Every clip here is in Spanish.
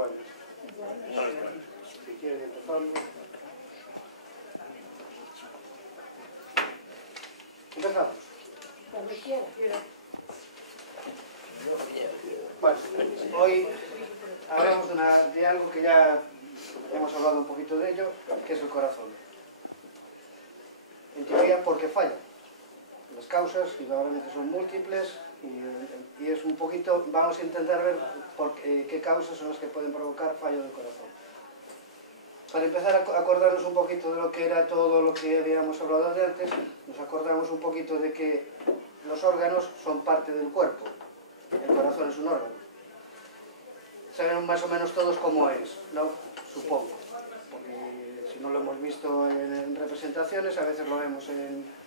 Bueno, si quieren empezamos. Empezamos. Cuando quiera. Bueno, hoy hablamos de algo que ya hemos hablado un poquito de ello, que es el corazón. En teoría, ¿por qué falla? Las causas, indudablemente, son múltiples y es un poquito, vamos a intentar ver qué causas son las que pueden provocar fallo del corazón. Para empezar a acordarnos un poquito de lo que era todo lo que habíamos hablado de antes, nos acordamos un poquito de que los órganos son parte del cuerpo. El corazón es un órgano. Saben más o menos todos cómo es, ¿no? Supongo. Porque si no lo hemos visto en representaciones, a veces lo vemos en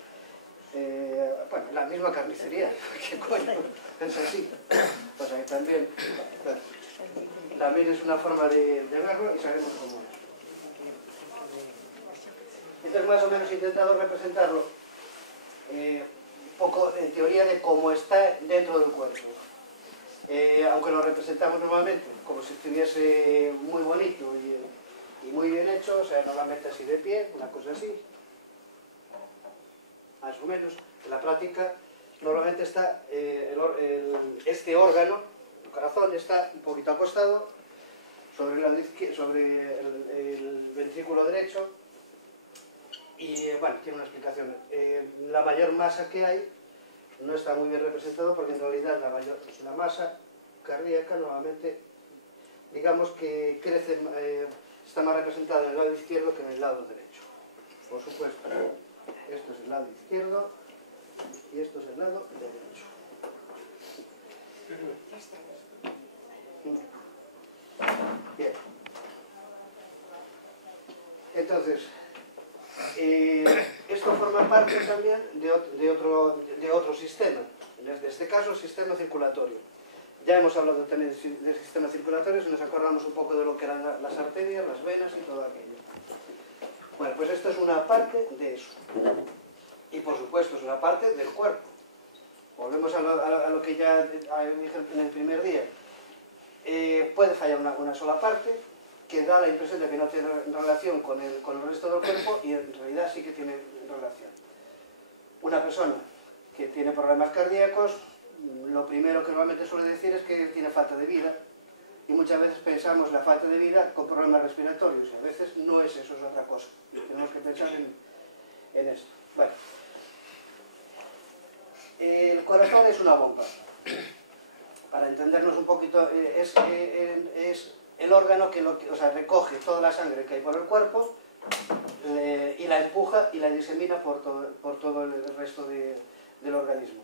la misma carnicería. ¿Qué coño? Es así. O sea, que también es una forma de verlo y sabemos cómo es. Entonces, más o menos he intentado representarlo un poco en teoría de cómo está dentro del cuerpo. Aunque lo representamos normalmente como si estuviese muy bonito y muy bien hecho, o sea, normalmente así de pie, una cosa así, más o menos. En la práctica, normalmente está este órgano, el corazón, está un poquito acostado sobre el ventrículo derecho y, bueno, tiene una explicación. La mayor masa que hay no está muy bien representado porque en realidad la masa cardíaca normalmente, digamos que crece, está más representada en el lado izquierdo que en el lado derecho. Por supuesto, esto es el lado izquierdo y esto es el lado derecho. Bien. Entonces, esto forma parte también de otro sistema, en este caso el sistema circulatorio. Ya hemos hablado también del sistema circulatorio, si nos acordamos un poco de lo que eran las arterias, las venas y todo aquello. Bueno, pues esto es una parte de eso. Y por supuesto es una parte del cuerpo. Volvemos a lo que ya dije en el primer día. Puede fallar una sola parte, que da la impresión de que no tiene relación con el resto del cuerpo y en realidad sí que tiene relación. Una persona que tiene problemas cardíacos, lo primero que normalmente suele decir es que tiene falta de vida y muchas veces pensamos la falta de vida con problemas respiratorios y a veces no es eso, es otra cosa. Tenemos que pensar en esto. Bueno. El corazón es una bomba. Para entendernos un poquito, es el órgano que recoge toda la sangre que hay por el cuerpo y la empuja y la disemina por todo el resto del organismo.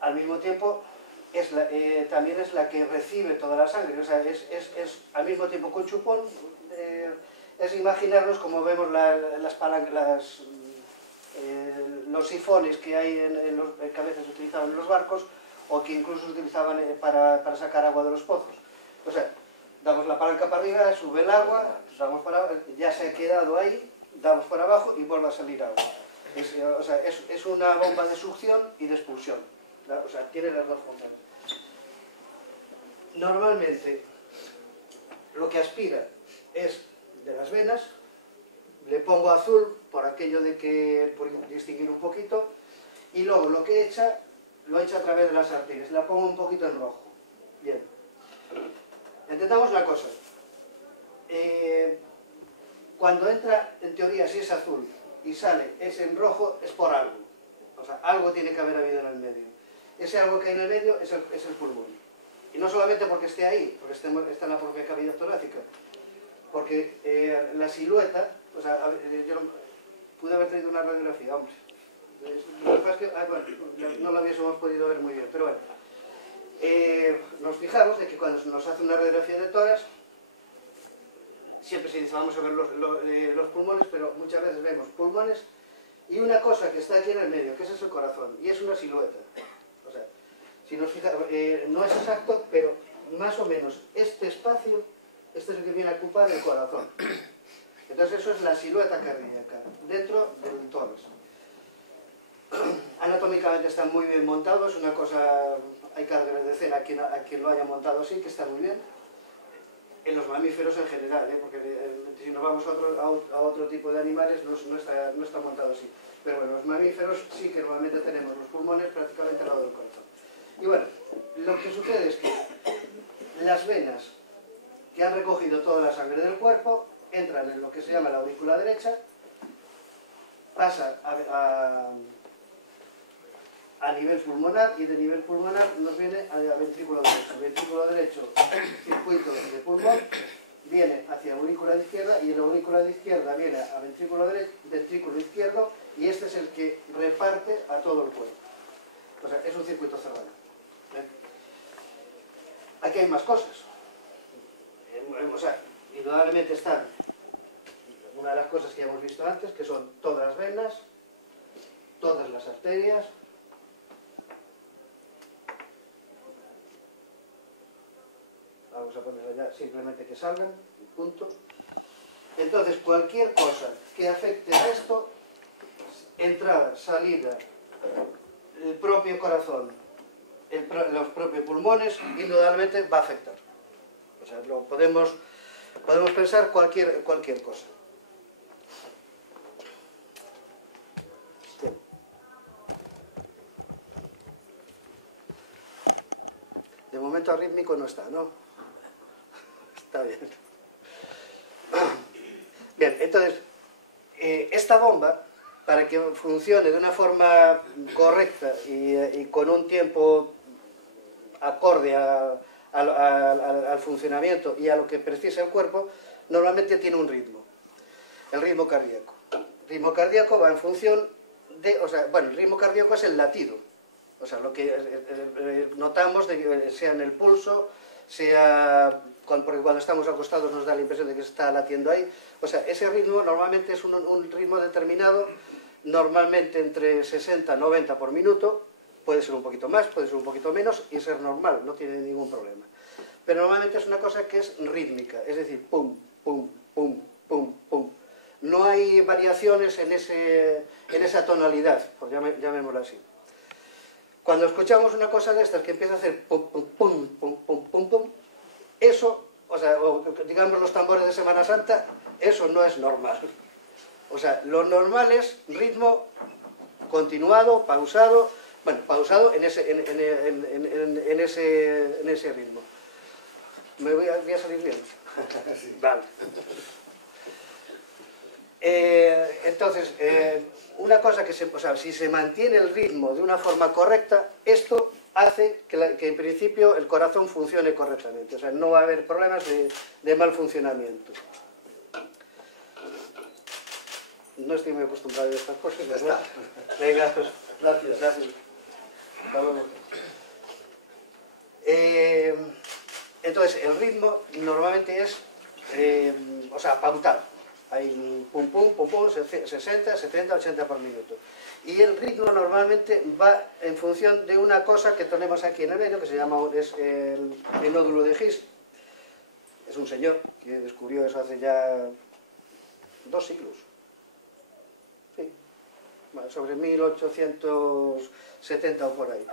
Al mismo tiempo, también es la que recibe toda la sangre, o sea, es al mismo tiempo con chupón, es imaginarnos como vemos los sifones que hay que a veces se utilizaban en los barcos o que incluso se utilizaban para sacar agua de los pozos. O sea, damos la palanca para arriba, sube el agua, ya se ha quedado ahí, damos para abajo y vuelve a salir agua. Es una bomba de succión y de expulsión. O sea, tiene las dos funciones. Normalmente, lo que aspira es de las venas, le pongo azul por aquello por distinguir un poquito, y luego lo que echa, lo echa a través de las arterias, la pongo un poquito en rojo. Bien. Entendamos una cosa. Cuando entra, en teoría, si es azul y sale, es en rojo, es por algo. O sea, algo tiene que haber habido en el medio. Ese algo que hay en el medio es el pulmón. Y no solamente porque esté ahí, porque está en la propia cavidad torácica, porque la silueta, o sea, yo pude haber traído una radiografía, hombre. Lo que pasa es que, no la hubiésemos podido ver muy bien, pero bueno. Nos fijamos de que cuando nos hace una radiografía de tórax, siempre se dice vamos a ver los pulmones, pero muchas veces vemos pulmones y una cosa que está aquí en el medio, que ese es el corazón, y es una silueta. O sea, si nos fijamos, no es exacto, pero más o menos este espacio, este es el que viene a ocupar el corazón. Entonces eso es la silueta cardíaca, dentro del tórax. Anatómicamente está muy bien montado, es una cosa, hay que agradecer a quien lo haya montado así, que está muy bien. mamíferos en general, porque si nos vamos a otro tipo de animales no está montado así. Pero bueno, los mamíferos sí que normalmente tenemos los pulmones prácticamente al lado del corazón. Y bueno, lo que sucede es que las venas que han recogido toda la sangre del cuerpo entran en lo que se llama la aurícula derecha, pasa a nivel pulmonar y de nivel pulmonar nos viene a ventrículo derecho. Ventrículo derecho, circuito de pulmón, viene hacia aurícula izquierda y en la aurícula de izquierda viene a ventrículo izquierdo y este es el que reparte a todo el cuerpo. O sea, es un circuito cerrado. Aquí hay más cosas. O sea, indudablemente están una de las cosas que ya hemos visto antes, que son todas las venas, todas las arterias, vamos a ponerlo ya, simplemente que salgan, punto. Entonces, cualquier cosa que afecte a esto, entrada, salida, el propio corazón, los propios pulmones, indudablemente va a afectar. O sea, podemos pensar cualquier cosa. Bien. De momento arrítmico no está, ¿no? Está bien. Bien, entonces, esta bomba, para que funcione de una forma correcta y con un tiempo acorde al funcionamiento y a lo que precisa el cuerpo, normalmente tiene un ritmo, el ritmo cardíaco. El ritmo cardíaco va en función de, o sea, bueno, el ritmo cardíaco es el latido, o sea, lo que notamos, sea en el pulso, sea, porque cuando estamos acostados nos da la impresión de que se está latiendo ahí, o sea, ese ritmo normalmente es un ritmo determinado, normalmente entre 60 y 90 por minuto, puede ser un poquito más, puede ser un poquito menos y ser normal, no tiene ningún problema. Pero normalmente es una cosa que es rítmica, es decir, pum, pum, pum, pum, pum. No hay variaciones en esa tonalidad, por llamémoslo así. Cuando escuchamos una cosa de estas que empieza a hacer pum, pum, pum, pum, pum, pum, pum, eso, o sea, digamos los tambores de Semana Santa, eso no es normal. O sea, lo normal es ritmo continuado, pausado, bueno, pausado en ese ritmo. ¿Me voy a salir bien? Sí. Vale. Entonces, una cosa que o sea, si se mantiene el ritmo de una forma correcta, esto hace que en principio el corazón funcione correctamente. O sea, no va a haber problemas de mal funcionamiento. No estoy muy acostumbrado a estas cosas, ¿verdad? Venga, pues, Gracias. gracias. Hasta luego. Entonces, el ritmo normalmente es, o sea, pautado. Hay pum, pum, pum, pum, 60, 70, 80 por minuto. Y el ritmo normalmente va en función de una cosa que tenemos aquí en el medio, que se llama el nódulo de Higgs. Es un señor que descubrió eso hace ya 2 siglos. Sí, bueno, sobre 1870 o por ahí.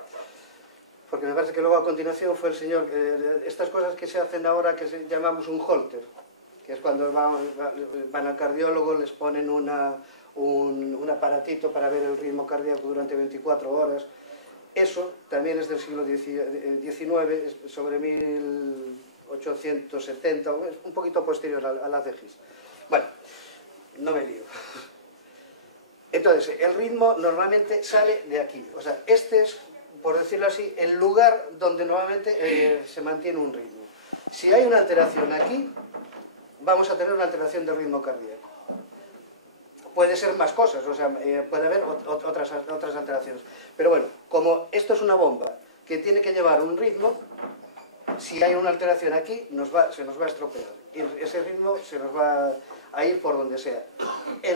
Porque me parece que luego a continuación fue el señor, estas cosas que se hacen ahora que llamamos un holter, que es cuando van al cardiólogo, les ponen un aparatito para ver el ritmo cardíaco durante 24 horas. Eso también es del siglo XIX, sobre 1870, es un poquito posterior a la de Higgs. Bueno, no me lío. Entonces, el ritmo normalmente sale de aquí. O sea, este es, por decirlo así, el lugar donde normalmente se mantiene un ritmo. Si hay una alteración aquí, vamos a tener una alteración del ritmo cardíaco. Puede ser más cosas, o sea, puede haber otras alteraciones. Pero bueno, como esto es una bomba que tiene que llevar un ritmo, si hay una alteración aquí, se nos va a estropear. Y ese ritmo se nos va a ir por donde sea.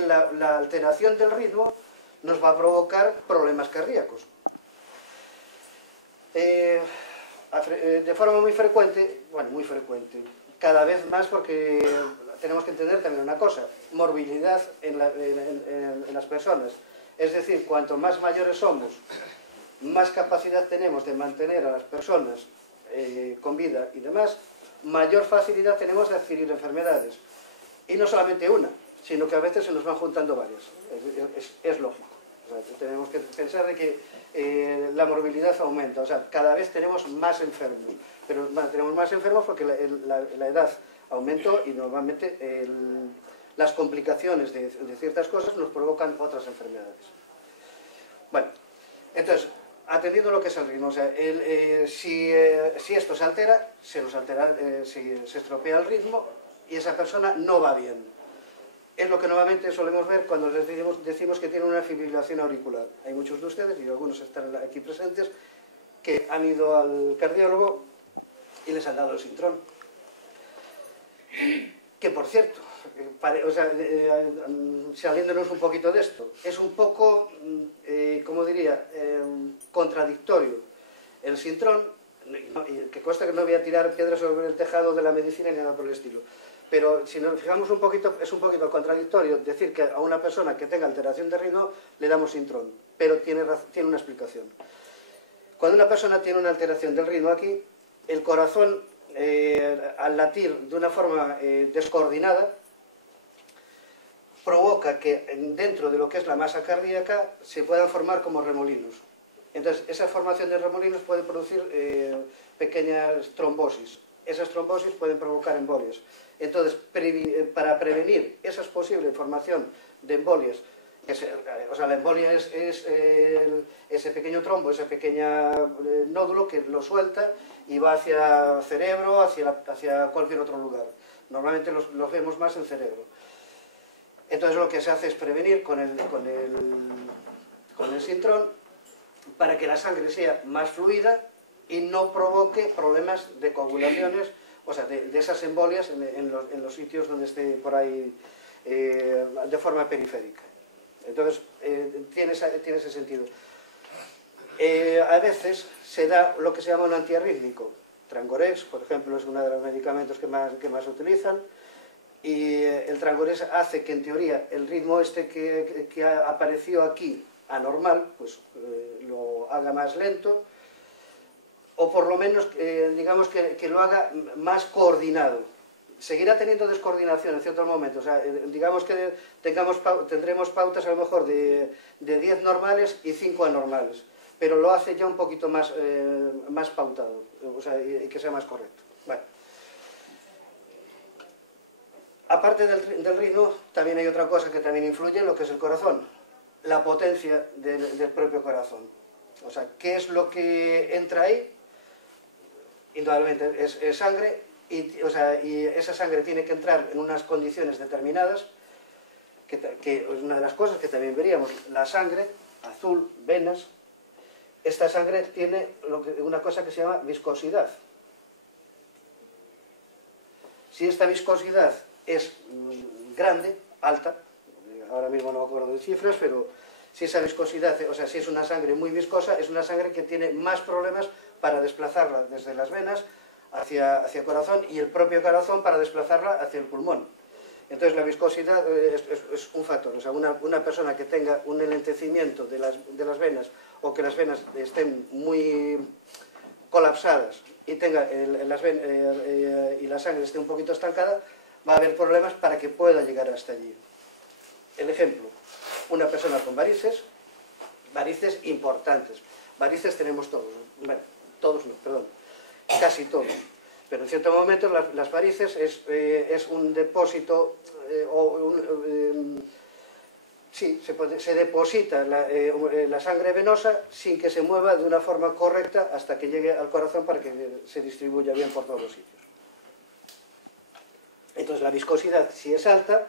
La alteración del ritmo nos va a provocar problemas cardíacos. De forma muy frecuente, bueno, muy frecuente, cada vez más, porque tenemos que entender también una cosa, morbilidad en las personas. Es decir, cuanto más mayores somos, más capacidad tenemos de mantener a las personas con vida y demás, mayor facilidad tenemos de adquirir enfermedades. Y no solamente una, sino que a veces se nos van juntando varias. Es lógico. O sea, tenemos que pensar de que la morbilidad aumenta. O sea, cada vez tenemos más enfermos. Pero tenemos más enfermos porque la edad aumentó y normalmente las complicaciones de ciertas cosas nos provocan otras enfermedades. Bueno, entonces, atendiendo lo que es el ritmo, o sea, si esto se altera, se estropea el ritmo y esa persona no va bien. Es lo que normalmente solemos ver cuando les decimos que tienen una fibrilación auricular. Hay muchos de ustedes, y algunos están aquí presentes, que han ido al cardiólogo y les han dado el Sintrón. Que, por cierto, o sea, saliéndonos un poquito de esto, es un poco, como diría, contradictorio. El Sintrón, que cuesta que no voy a tirar piedras sobre el tejado de la medicina ni nada por el estilo, pero si nos fijamos un poquito, es un poquito contradictorio decir que a una persona que tenga alteración de ritmo le damos Sintrón, pero tiene una explicación. Cuando una persona tiene una alteración del ritmo aquí, el corazón, al latir de una forma descoordinada, provoca que dentro de lo que es la masa cardíaca se puedan formar como remolinos. Entonces, esa formación de remolinos puede producir pequeñas trombosis. Esas trombosis pueden provocar embolias. Entonces, para prevenir esa posible formación de embolias, o sea, la embolia es ese pequeño trombo, ese pequeño nódulo que lo suelta y va hacia el cerebro, hacia cualquier otro lugar. Normalmente los vemos más en cerebro. Entonces lo que se hace es prevenir con el Sintrón para que la sangre sea más fluida y no provoque problemas de coagulaciones, o sea, de esas embolias en los sitios donde esté por ahí de forma periférica. Entonces, tiene ese sentido. A veces se da lo que se llama un antiarrítmico. Trangorex, por ejemplo, es uno de los medicamentos que más se utilizan. Y el Trangorex hace que, en teoría, el ritmo que apareció aquí anormal, pues lo haga más lento, o por lo menos, digamos, que lo haga más coordinado. Seguirá teniendo descoordinación en ciertos momentos. O sea, digamos que tendremos pautas a lo mejor de 10 normales y 5 anormales, pero lo hace ya un poquito más pautado, o sea, y que sea más correcto. Bueno. Aparte del ritmo, también hay otra cosa que también influye en lo que es el corazón, la potencia del propio corazón. O sea, ¿qué es lo que entra ahí? Indudablemente es sangre, y esa sangre tiene que entrar en unas condiciones determinadas, que es una de las cosas que también veríamos. La sangre, azul, venas, esta sangre tiene una cosa que se llama viscosidad. Si esta viscosidad es grande, alta, ahora mismo no me acuerdo de cifras, pero si esa viscosidad, o sea, si es una sangre muy viscosa, es una sangre que tiene más problemas para desplazarla desde las venas hacia el corazón, y el propio corazón para desplazarla hacia el pulmón. Entonces la viscosidad es un factor. O sea, una persona que tenga un enlentecimiento de las venas, o que las venas estén muy colapsadas y y la sangre esté un poquito estancada, va a haber problemas para que pueda llegar hasta allí. El ejemplo, una persona con varices importantes. Varices tenemos todos, bueno, todos no, perdón, casi todos. Pero en ciertos momentos las varices es un depósito, sí, se deposita la sangre venosa sin que se mueva de una forma correcta hasta que llegue al corazón para que se distribuya bien por todos los sitios. Entonces la viscosidad, si es alta,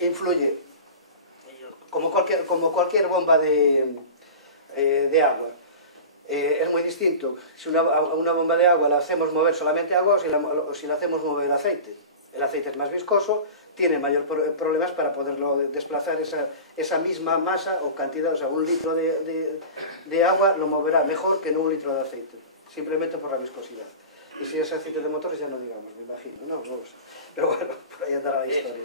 influye como cualquier bomba de agua. Es muy distinto si a una bomba de agua la hacemos mover solamente agua o si la hacemos mover aceite. El aceite es más viscoso, tiene mayor problemas para poderlo desplazar esa misma masa o cantidad. O sea, 1 litro de agua lo moverá mejor que no 1 litro de aceite, simplemente por la viscosidad. Y si es aceite de motores ya no digamos, me imagino, no lo sé. Pero bueno, por ahí andará la historia.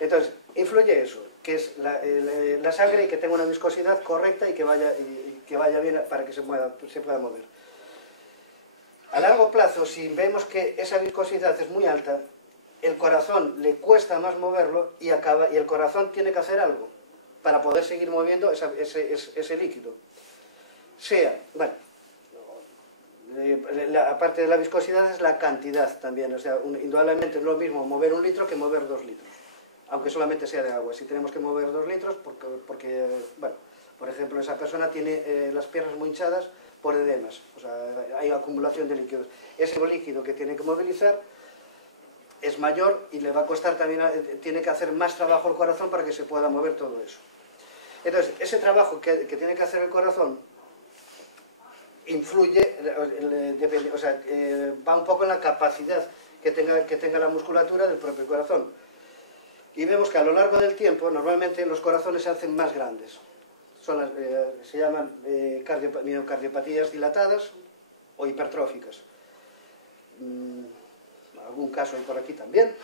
Entonces, influye eso, que es la sangre, y que tenga una viscosidad correcta y que vaya bien para que se pueda mover. A largo plazo, si vemos que esa viscosidad es muy alta, el corazón le cuesta más moverlo y el corazón tiene que hacer algo para poder seguir moviendo ese líquido. Bueno, aparte de la viscosidad es la cantidad también, o sea, indudablemente es lo mismo mover 1 litro que mover 2 litros, aunque solamente sea de agua. Si tenemos que mover 2 litros, porque bueno, por ejemplo, esa persona tiene las piernas muy hinchadas por edemas, o sea, hay acumulación de líquidos. Ese líquido que tiene que movilizar es mayor y le va a costar también, tiene que hacer más trabajo el corazón para que se pueda mover todo eso. Entonces, ese trabajo que tiene que hacer el corazón influye, o sea, va un poco en la capacidad que tenga la musculatura del propio corazón. Y vemos que a lo largo del tiempo, normalmente los corazones se hacen más grandes. Se llaman miocardiopatías dilatadas o hipertróficas. Algún caso hay por aquí también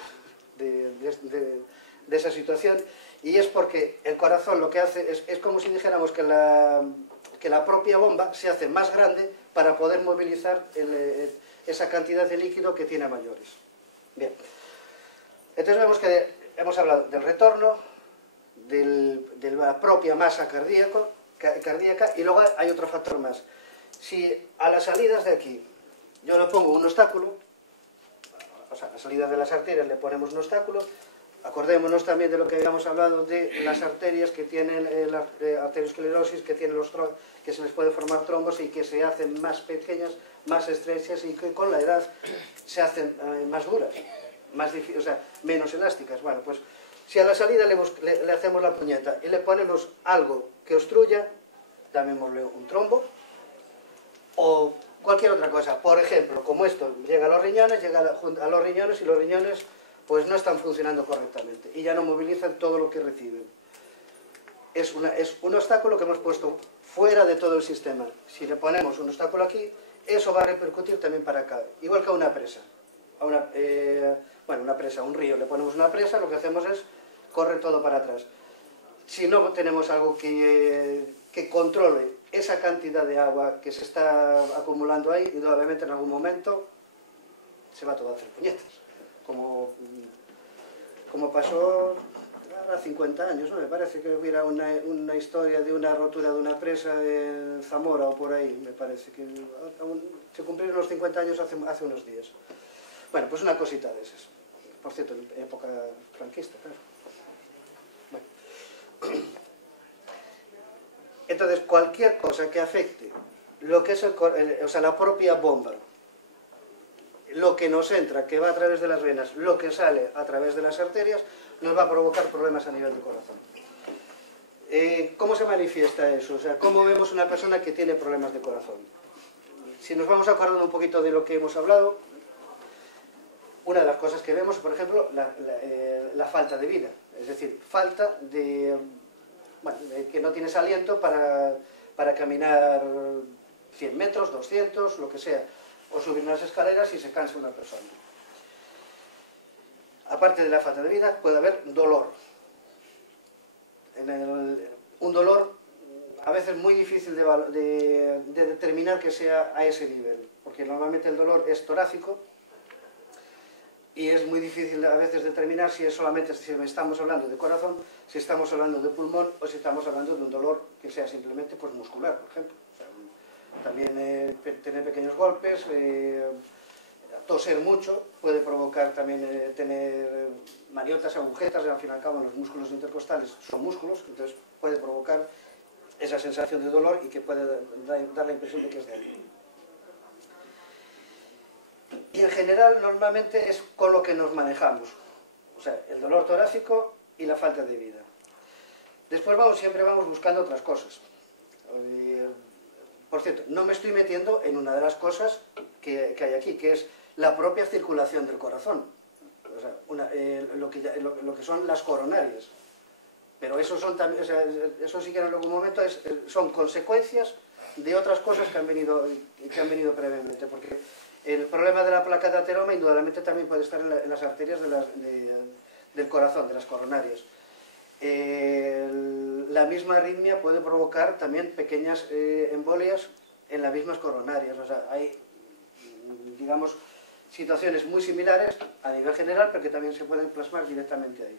de esa situación, y es porque el corazón lo que hace es como si dijéramos que la propia bomba se hace más grande para poder movilizar esa cantidad de líquido que tiene a mayores. Bien, entonces vemos que hemos hablado del retorno, de la propia masa cardíaca, y luego hay otro factor más. Si a las salidas de aquí yo le pongo un obstáculo, o sea, a la salida de las arterias le ponemos un obstáculo, acordémonos también de lo que habíamos hablado de las arterias que tienen la arteriosclerosis, que se les puede formar trombos y que se hacen más pequeñas, más estrechas, y que con la edad se hacen más duras, o sea, menos elásticas. Bueno, pues si a la salida le hacemos la puñeta y le ponemos algo que obstruya, llamémosle un trombo, o cualquier otra cosa. Por ejemplo, como esto, llega a los riñones, y los riñones pues no están funcionando correctamente y ya no movilizan todo lo que reciben. Es un obstáculo que hemos puesto fuera de todo el sistema. Si le ponemos un obstáculo aquí, eso va a repercutir también para acá, igual que a una presa. Una presa, un río, le ponemos una presa, lo que hacemos es corre todo para atrás. Si no tenemos algo que controle esa cantidad de agua que se está acumulando ahí, indudablemente en algún momento se va todo a hacer puñetas. Como pasó hace 50 años, ¿no? Me parece que hubiera una historia de una rotura de una presa en Zamora o por ahí, me parece que se cumplieron los 50 años hace unos días. Bueno, pues una cosita de esas. Por cierto, en época franquista, claro. Bueno. Entonces, cualquier cosa que afecte lo que es la propia bomba, lo que nos entra, que va a través de las venas, lo que sale a través de las arterias, nos va a provocar problemas a nivel del corazón. ¿Cómo se manifiesta eso? O sea, ¿cómo vemos una persona que tiene problemas de corazón? Si nos vamos acordando un poquito de lo que hemos hablado, una de las cosas que vemos, por ejemplo, la falta de vida. Es decir, falta de que no tienes aliento para caminar 100 metros, 200, lo que sea, o subir unas escaleras y se cansa una persona. Aparte de la falta de vida, puede haber dolor. Un dolor a veces muy difícil de determinar que sea a ese nivel, porque normalmente el dolor es torácico y es muy difícil a veces determinar si estamos hablando de corazón, si estamos hablando de pulmón o si estamos hablando de un dolor que sea simplemente pues, muscular, por ejemplo. O sea, también tener pequeños golpes, toser mucho, puede provocar también tener mariotas, agujetas, al fin y al cabo los músculos intercostales son músculos, entonces puede provocar esa sensación de dolor y que puede dar la impresión de que es de alguien. Y en general normalmente es con lo que nos manejamos, o sea, el dolor torácico y la falta de vida. Después siempre vamos buscando otras cosas. Por cierto, no me estoy metiendo en una de las cosas que hay aquí, que es la propia circulación del corazón, o sea, lo que son las coronarias. Pero eso sí que en algún momento son consecuencias de otras cosas que han venido previamente, porque el problema de la placa de ateroma indudablemente también puede estar en las arterias del corazón, de las coronarias. La misma arritmia puede provocar también pequeñas embolias en las mismas coronarias. O sea, digamos, situaciones muy similares a nivel general, pero que también se pueden plasmar directamente ahí.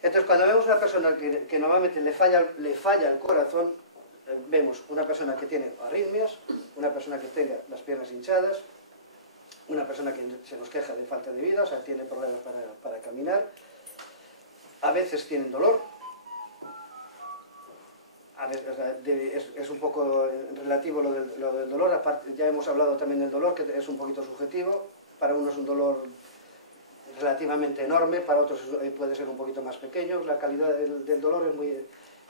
Entonces, cuando vemos una persona que normalmente le falla el corazón, vemos una persona que tiene arritmias, una persona que tenga las piernas hinchadas, una persona que se nos queja de falta de vida, o sea, tiene problemas para caminar, a veces tienen dolor, a veces, o sea, es un poco relativo lo del dolor, aparte, ya hemos hablado también del dolor, que es un poquito subjetivo, para unos es un dolor relativamente enorme, para otros puede ser un poquito más pequeño, la calidad del dolor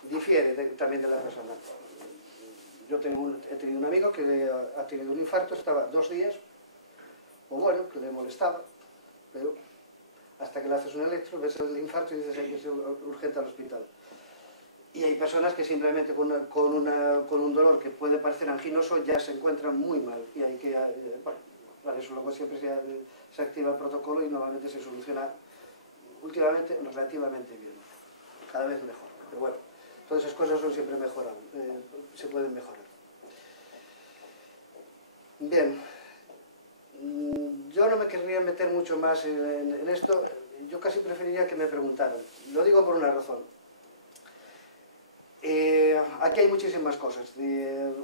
difiere también de la persona. Yo he tenido un amigo que ha tenido un infarto, estaba 2 días, o bueno, que le molestaba, pero hasta que le haces un electro, ves el infarto y dices hay que ser urgente al hospital. Y hay personas que simplemente con un dolor que puede parecer anginoso ya se encuentran muy mal y hay que, bueno, eso luego siempre se activa el protocolo y normalmente se soluciona últimamente relativamente bien, cada vez mejor, pero bueno, todas esas cosas son siempre mejorables, se pueden mejorar. Bien, yo no me querría meter mucho más en esto, yo casi preferiría que me preguntaran, lo digo por una razón. Aquí hay muchísimas cosas,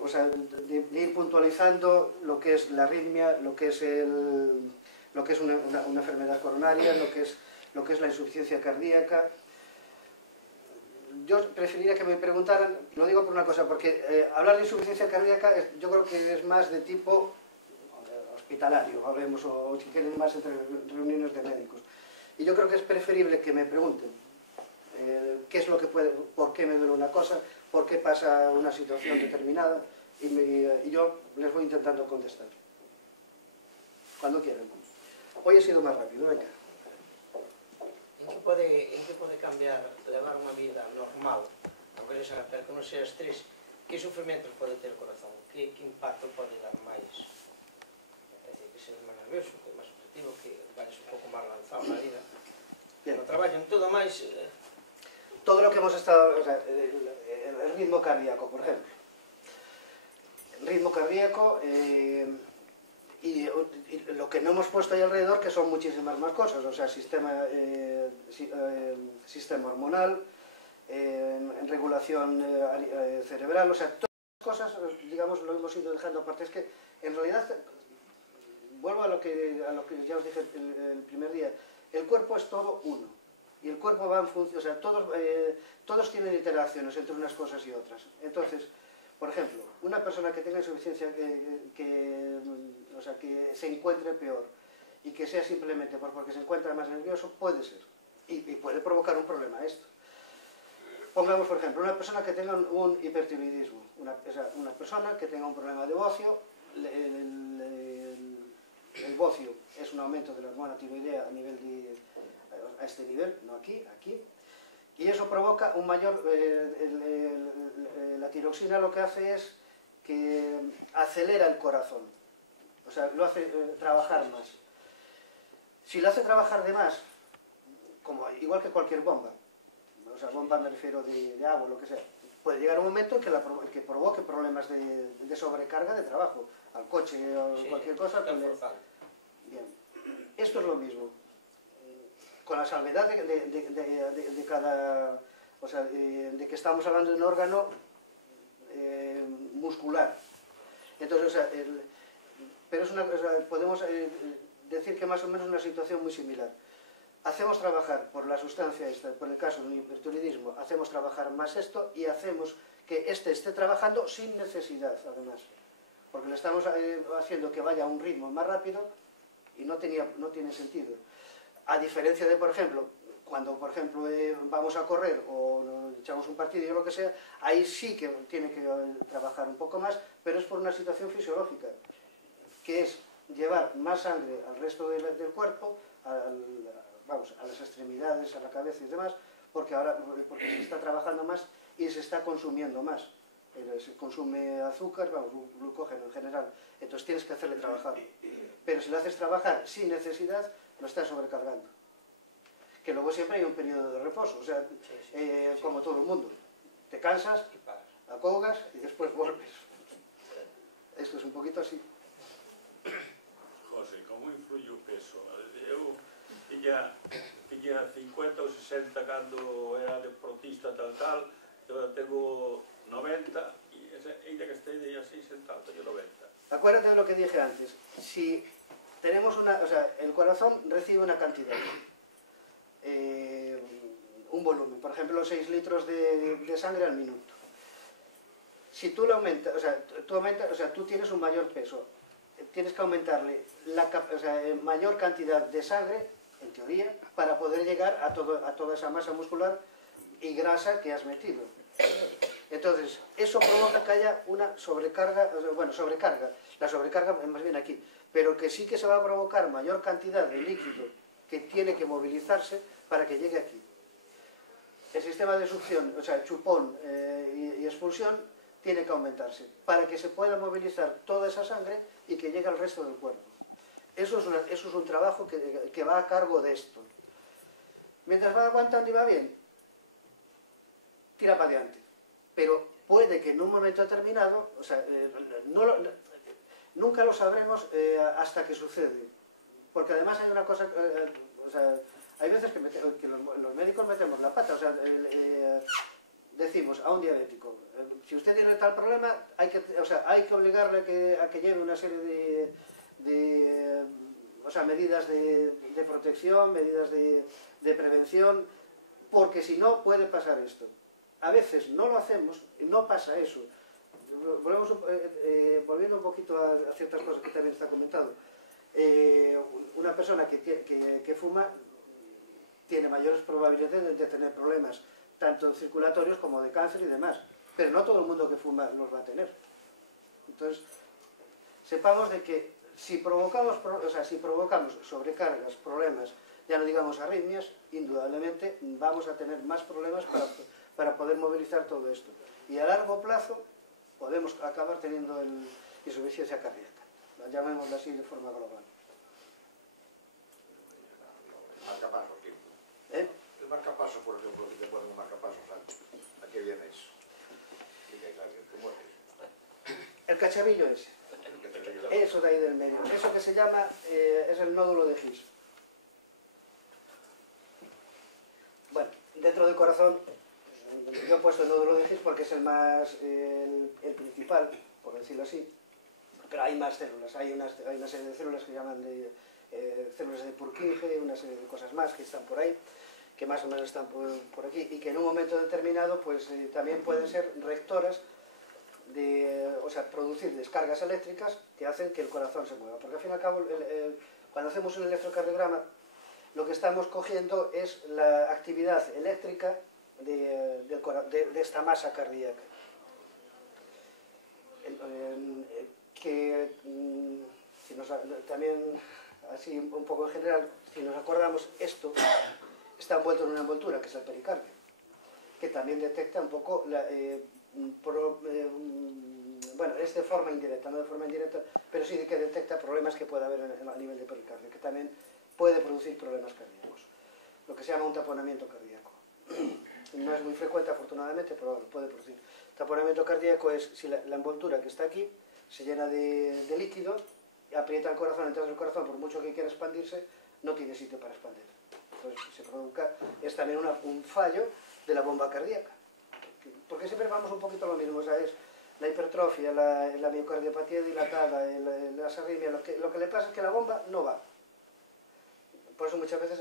o sea, de ir puntualizando lo que es la arritmia, lo que es una enfermedad coronaria, lo que es la insuficiencia cardíaca. Yo preferiría que me preguntaran, lo digo por una cosa, porque hablar de insuficiencia cardíaca yo creo que es más de tipo hospitalario, hablemos, o si quieren más entre reuniones de médicos. Y yo creo que es preferible que me pregunten qué es lo que puede, por qué me duele una cosa, por qué pasa una situación determinada, y yo les voy intentando contestar. Cuando quieran. Hoy he sido más rápido, venga. En que pode cambiar, levar unha vida normal, aunque non sea estrés, que sufrimentos pode ter o corazón? Que impacto pode dar máis? É dicir, que seres máis nervioso, que máis objetivo, que vayas un pouco máis lanzado na vida. No traballo, en todo máis... Todo lo que hemos estado, o sea, el ritmo cardíaco, por ejemplo. El ritmo cardíaco y lo que no hemos puesto ahí alrededor, que son muchísimas más cosas, o sea, sistema hormonal, regulación cerebral, o sea, todas las cosas, digamos, lo hemos ido dejando aparte. Es que, en realidad, vuelvo a lo que ya os dije el primer día, el cuerpo es todo uno. Y el cuerpo va en función, o sea, todos tienen interacciones entre unas cosas y otras. Entonces, por ejemplo, una persona que tenga insuficiencia, o sea, que se encuentre peor y que sea simplemente porque se encuentra más nervioso, puede ser. Y puede provocar un problema esto. Pongamos, por ejemplo, una persona que tenga un hipertiroidismo, una persona que tenga un problema de bocio, el bocio es un aumento de la hormona tiroidea a este nivel, no aquí, y eso provoca un mayor... la tiroxina lo que hace es que acelera el corazón, o sea, lo hace trabajar más. Si lo hace trabajar de más, igual que cualquier bomba, o sea, bomba me refiero de agua, lo que sea, puede llegar un momento en que provoque problemas de sobrecarga de trabajo, al coche o cualquier cosa. Bien, esto es lo mismo. Con la salvedad de cada... O sea, de que estamos hablando de un órgano muscular. Entonces, o sea, pero podemos decir que más o menos es una situación muy similar. Hacemos trabajar por la sustancia esta, por el caso del hipertiroidismo, hacemos trabajar más esto y hacemos que este esté trabajando sin necesidad, además. Porque le estamos haciendo que vaya a un ritmo más rápido y no tiene sentido. A diferencia de, por ejemplo, cuando vamos a correr o echamos un partido o lo que sea, ahí sí que tiene que trabajar un poco más, pero es por una situación fisiológica, que es llevar más sangre al resto del cuerpo, a las extremidades, a la cabeza y demás, porque se está trabajando más y se está consumiendo más. Se consume azúcar, glucógeno en general, entonces tienes que hacerle trabajar. Pero si lo haces trabajar sin necesidad, lo estás sobrecargando. Que luego siempre hay un periodo de reposo, o sea, como todo el mundo. Te cansas, acogas y después vuelves. Esto es un poquito así. como influye o peso? Eu tiña 50 ou 60 cando era deportista tal, eu tengo 90 e ainda que esté así sentado, teño 90. Acuérdate de lo que dije antes. Si tenemos una, o sea, el corazón recibe una cantidad, un volumen, por ejemplo 6 litros de sangre al minuto. Si tú lo aumentas, tú tienes un mayor peso, tienes que aumentarle mayor cantidad de sangre, en teoría, para poder llegar a toda esa masa muscular y grasa que has metido. Entonces, eso provoca que haya una sobrecarga, sobrecarga, la sobrecarga más bien aquí, pero que sí que se va a provocar mayor cantidad de líquido que tiene que movilizarse para que llegue aquí. El sistema de succión, chupón y expulsión, tiene que aumentarse para que se pueda movilizar toda esa sangre y que llegue al resto del cuerpo. Eso es un trabajo que va a cargo de esto. Mientras va aguantando y va bien, tira para adelante. Pero puede que en un momento determinado, nunca lo sabremos hasta que sucede. Porque además hay una cosa, hay veces que los médicos metemos la pata, decimos a un diabético, si usted tiene tal problema, hay que obligarle a que lleve una serie de medidas de protección, medidas de prevención, porque si no puede pasar esto. A veces no lo hacemos y no pasa eso. Volviendo un poquito a ciertas cosas que también está comentado. Una persona que fuma tiene mayores probabilidades de tener problemas, tanto circulatorios como de cáncer y demás. Pero no todo el mundo que fuma los va a tener. Entonces, sepamos de que si provocamos sobrecargas, problemas, ya no digamos arritmias, indudablemente vamos a tener más problemas para poder movilizar todo esto. Y a largo plazo podemos acabar teniendo insuficiencia cardíaca, llamémoslo así de forma global. Marcapasos, tío. El marcapaso, por ejemplo, que te ponen un marcapaso, ¿a qué viene eso? ¿Cómo es eso? El cacharrillo ese. Eso de ahí del medio. Eso que se llama, es el nódulo de His. Bueno, dentro del corazón, yo he puesto el nódulo de His porque es el principal, por decirlo así. Pero hay más células, hay una serie de células que se llaman células de Purkinje, una serie de cosas más que están por ahí, que más o menos están por aquí, y que en un momento determinado pues también pueden ser rectoras producir descargas eléctricas que hacen que el corazón se mueva. Porque al fin y al cabo, cuando hacemos un electrocardiograma, lo que estamos cogiendo es la actividad eléctrica de esta masa cardíaca. También, así un poco en general, si nos acordamos, esto está envuelto en una envoltura, que es el pericardio, que también detecta un poco es de forma indirecta, no de forma indirecta, pero sí que detecta problemas que puede haber a nivel de pericardio, que también puede producir problemas cardíacos, lo que se llama un taponamiento cardíaco. No es muy frecuente, afortunadamente, pero puede producir. Taponamiento cardíaco es si la envoltura que está aquí se llena de líquido, aprieta el corazón, entonces el corazón, por mucho que quiera expandirse, no tiene sitio para expandir. Entonces es también un fallo de la bomba cardíaca. Porque siempre vamos un poquito a lo mismo, es la hipertrofia, la miocardiopatía dilatada, las arritmias, lo que le pasa es que la bomba no va. Por eso muchas veces,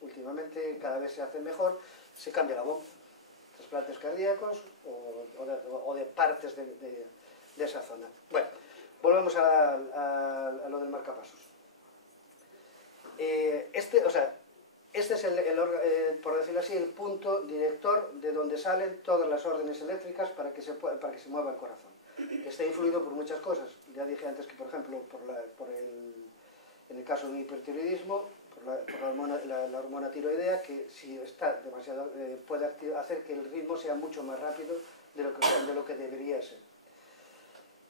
últimamente cada vez se hace mejor, se cambia la bomba. Trasplantes cardíacos o de partes de esa zona. Bueno, volvemos a lo del marcapasos. Este es, por decirlo así, el punto director de donde salen todas las órdenes eléctricas para que se mueva el corazón. Está influido por muchas cosas. Ya dije antes que, por ejemplo, en el caso de un hipertiroidismo, por la hormona tiroidea, que si está demasiado, puede hacer que el ritmo sea mucho más rápido de lo que debería ser.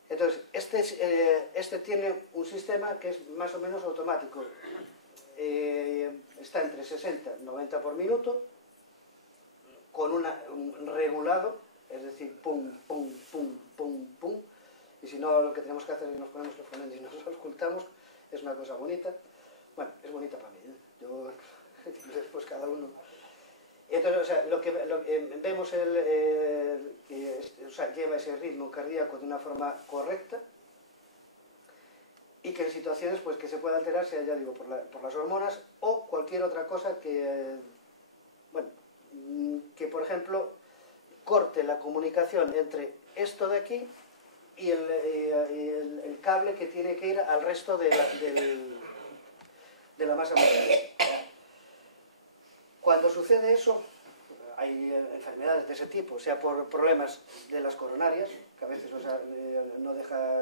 Entonces, este tiene un sistema que es más o menos automático. Está entre 60 y 90 por minuto, con un regulado, es decir, pum, pum, pum, pum, pum, y si no, lo que tenemos que hacer es nos ponemos los fonemes y nos ocultamos, es una cosa bonita. Bueno, es bonita para mí, ¿eh? Yo, después cada uno... Entonces, o sea, vemos o sea, lleva ese ritmo cardíaco de una forma correcta y que en situaciones pues, que se puede alterar, sea ya digo, por las hormonas o cualquier otra cosa que, bueno, que por ejemplo corte la comunicación entre esto de aquí y el cable que tiene que ir al resto de la masa muscular. Cuando sucede eso, hay enfermedades de ese tipo, sea por problemas de las coronarias, que a veces o sea, no deja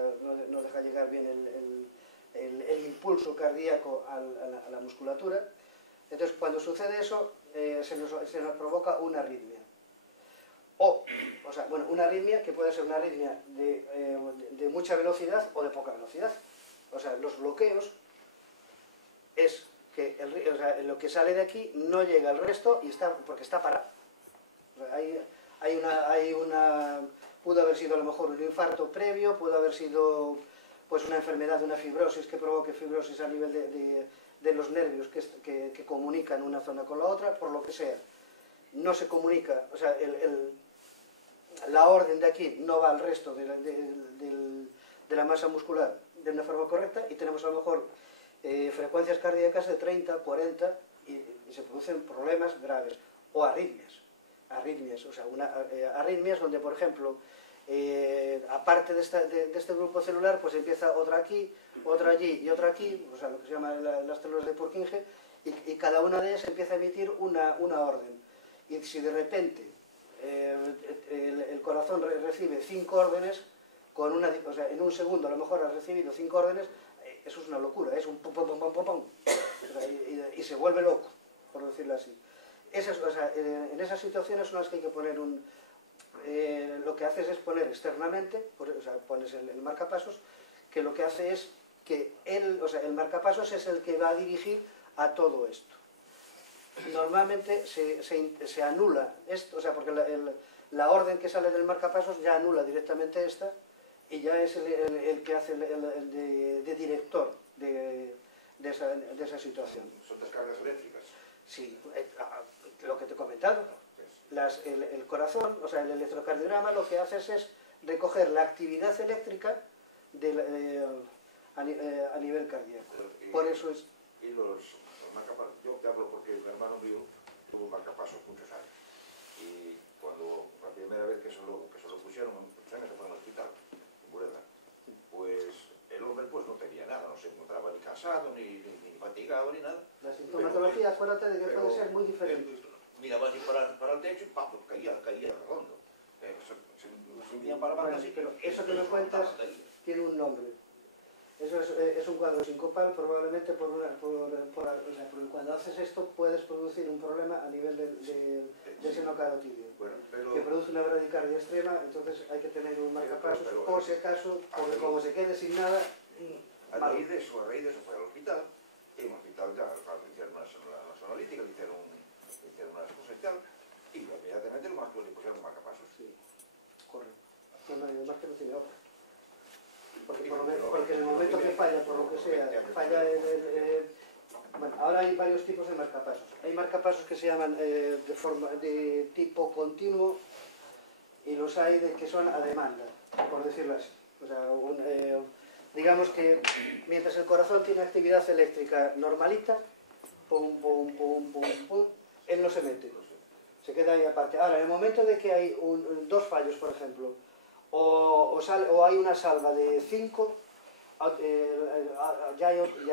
llegar bien el impulso cardíaco a la musculatura. Entonces, cuando sucede eso, se nos provoca una arritmia. O sea, bueno, una arritmia que puede ser una arritmia de mucha velocidad o de poca velocidad. O sea, los bloqueos es que o sea, lo que sale de aquí no llega al resto y porque está parado. O sea, pudo haber sido a lo mejor un infarto previo, pudo haber sido pues una enfermedad, una fibrosis que provoque fibrosis a nivel de los nervios que comunican una zona con la otra, por lo que sea. No se comunica, o sea, la orden de aquí no va al resto de la masa muscular de una forma correcta y tenemos a lo mejor frecuencias cardíacas de 30, 40 y se producen problemas graves o arritmias, o sea, arritmias donde por ejemplo aparte de este grupo celular pues empieza otra aquí, otra allí y otra aquí, o sea, lo que se llama las células de Purkinje y cada una de ellas empieza a emitir una orden y si de repente el corazón recibe 5 órdenes o sea, en un segundo a lo mejor ha recibido 5 órdenes. Eso es una locura, es un pum, pum, pum, pum, pum, pum. O sea, y se vuelve loco, por decirlo así. O sea, en esas situaciones son las que hay que poner lo que haces es poner externamente, o sea, pones el marcapasos, que lo que hace es que o sea, el marcapasos es el que va a dirigir a todo esto. Normalmente se anula esto, o sea, porque la orden que sale del marcapasos ya anula directamente esta, y ya es el que hace de director de esa situación. Son descargas eléctricas. Sí, lo que te he comentado. El corazón, o sea, el electrocardiograma lo que hace es recoger la actividad eléctrica a nivel cardíaco. Por eso es... Y los marcapasos, yo te hablo porque mi hermano mío tuvo marcapasos muchos años. Y cuando la primera vez que se lo pusieron, se fue al hospital. Pues el hombre pues no tenía nada, no se encontraba ni cansado, ni fatigado, ni nada. La sintomatología, acuérdate de que puede ser muy diferente. Miraba así para el techo y ¡pam! Caía redondo. Se unían para abajo así. Pero eso que me cuentas tiene un nombre. Eso es un cuadro sincopal, probablemente porque cuando haces esto puedes producir un problema a nivel del seno carotídeo, que produce una bradicardia extrema, entonces hay que tener un marcapasos, por si acaso, porque como se quede sin nada... A raíz de eso fue al hospital, y en el hospital ya le hicieron una analítica, le hicieron unas cosas y tal, y inmediatamente le pusieron un marcapasos. Sí, correcto. No, además que no tiene otra. Porque en el momento que falla, por lo que sea, falla bueno, ahora hay varios tipos de marcapasos. Hay marcapasos que se llaman de tipo continuo y los hay que son a demanda, por decirlo así. O sea, digamos que mientras el corazón tiene actividad eléctrica normalita, pum, pum, pum, pum, pum, él no se mete. Se queda ahí aparte. Ahora, en el momento de que hay dos fallos, por ejemplo, o hay una salva de 5, ya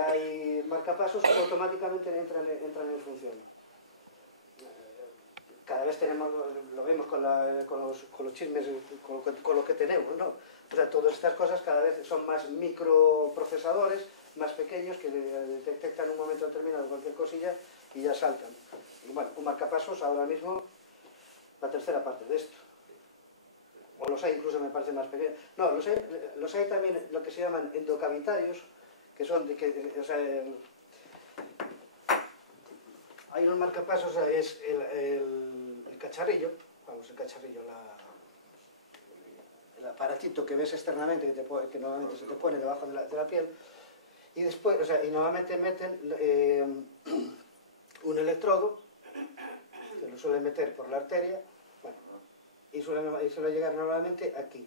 hay marcapasos que automáticamente entran en función. Cada vez lo vemos con los chismes, con lo que tenemos, ¿no? O sea, todas estas cosas cada vez son más microprocesadores, más pequeños, que detectan en un momento determinado cualquier cosilla y ya saltan. Y bueno, un marcapasos ahora mismo la tercera parte de esto. O los hay incluso, me parece, más pequeños. No, los hay también lo que se llaman endocavitarios, que son o sea, hay unos marcapasos, es el cacharrillo, vamos, el cacharrillo, el aparatito que ves externamente, que normalmente se te pone debajo de la piel, Y después, o sea, y normalmente meten un electrodo, que lo suelen meter por la arteria, bueno, y suele llegar normalmente aquí,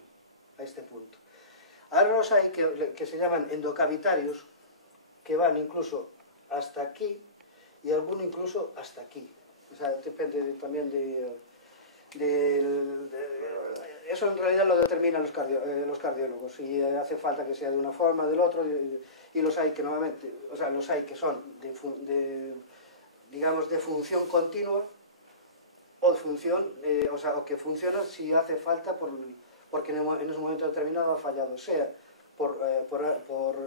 a este punto. Ahora los hay que se llaman endocavitarios, que van incluso hasta aquí, y alguno incluso hasta aquí. O sea, depende también eso en realidad lo determinan los cardiólogos, si hace falta que sea de una forma, del otro, y los hay que normalmente, o sea, los hay que son digamos, de función continua, o de función, o que funcionan si hace falta porque en ese momento determinado ha fallado, sea por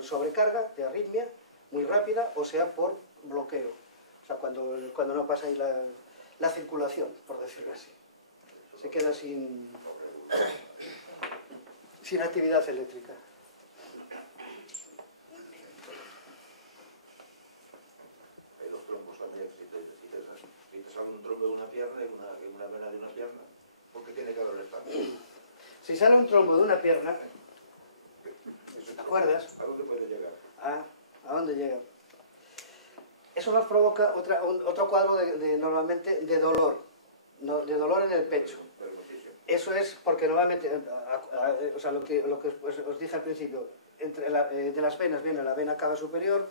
sobrecarga de arritmia muy rápida, o sea por bloqueo, o sea, cuando no pasa ahí la circulación, por decirlo así. Se queda sin actividad eléctrica. Hay los trombos también, si te sale un trombo de una pierna y una vena de una pierna, ¿por qué tiene que haber estancia? Si sale un trombo de una pierna, ¿te acuerdas? ¿A dónde puede llegar? ¿A dónde llega? Eso nos provoca otro cuadro normalmente de dolor, de dolor en el pecho. Eso es porque normalmente, o sea, lo que os dije al principio, de las venas viene la vena cava superior,